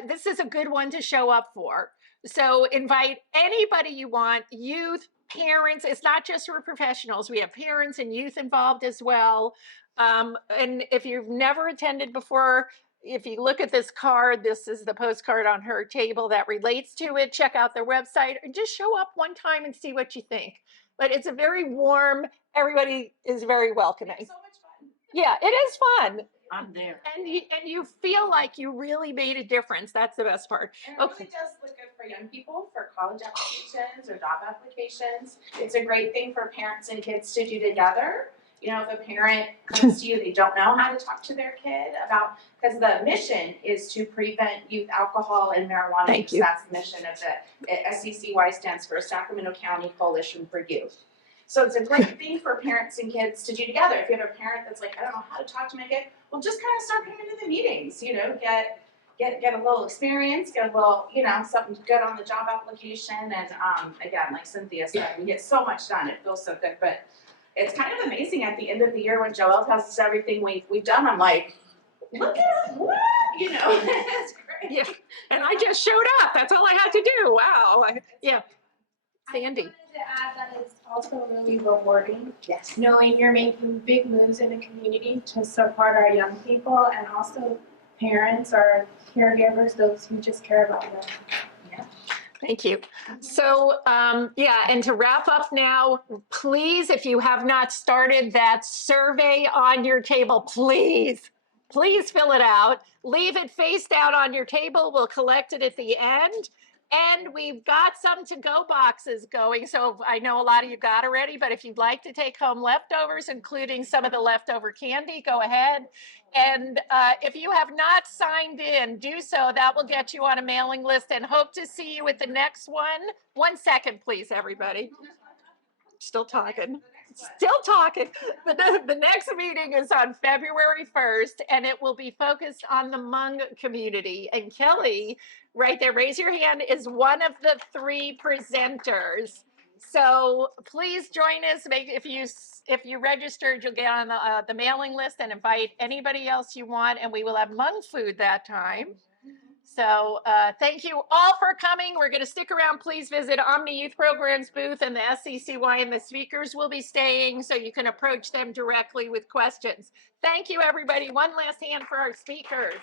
this is a good one to show up for. So invite anybody you want, youth, parents. It's not just for professionals. We have parents and youth involved as well. And if you've never attended before, if you look at this card, this is the postcard on her table that relates to it. Check out their website and just show up one time and see what you think. But it's a very warm, everybody is very welcoming. So much fun. Yeah, it is fun. I'm there. And you feel like you really made a difference. That's the best part. And it really does look good for young people, for college applications or job applications. It's a great thing for parents and kids to do together. You know, if a parent comes to you, they don't know how to talk to their kid about, because the mission is to prevent youth alcohol and marijuana Thank use. you. That's the mission of the SCCY, stands for Sacramento County Coalition for Youth. So it's a great thing for parents and kids to do together. If you have a parent that's like, I don't know how to talk to my kid, well, just kind of start coming to the meetings, you know, get a little experience, get a little, you know, something good on the job application. And again, like Cynthia said, we get so much done. It feels so good. But it's kind of amazing at the end of the year when Joelle tells us everything we've done. I'm like, look at what, you know, it's great. Yeah. And I just showed up. That's all I had to do. Wow. Yeah. Sandy. I wanted to add that it's also really rewarding, Yes. knowing you're making big moves in the community to support our young people and also parents or caregivers, those who just care about them. Thank you. So, yeah, and to wrap up now, please, if you have not started that survey on your table, please fill it out. Leave it face down on your table. We'll collect it at the end. And we've got some to-go boxes going. So I know a lot of you got already, but if you'd like to take home leftovers, including some of the leftover candy, go ahead. And if you have not signed in, do so. That will get you on a mailing list, and hope to see you at the next one. 1 second, please, everybody. Still talking. The next meeting is on February 1st, and it will be focused on the Hmong community. And Kelly, right there, raise your hand, is one of the 3 presenters. So please join us. If you registered, you'll get on the mailing list and invite anybody else you want, and we will have Hmong food that time. So thank you all for coming. We're going to stick around. Please visit Omni Youth Programs booth, and the SCCY and the speakers will be staying, so you can approach them directly with questions. Thank you, everybody. One last hand for our speakers.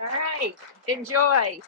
All right, enjoy.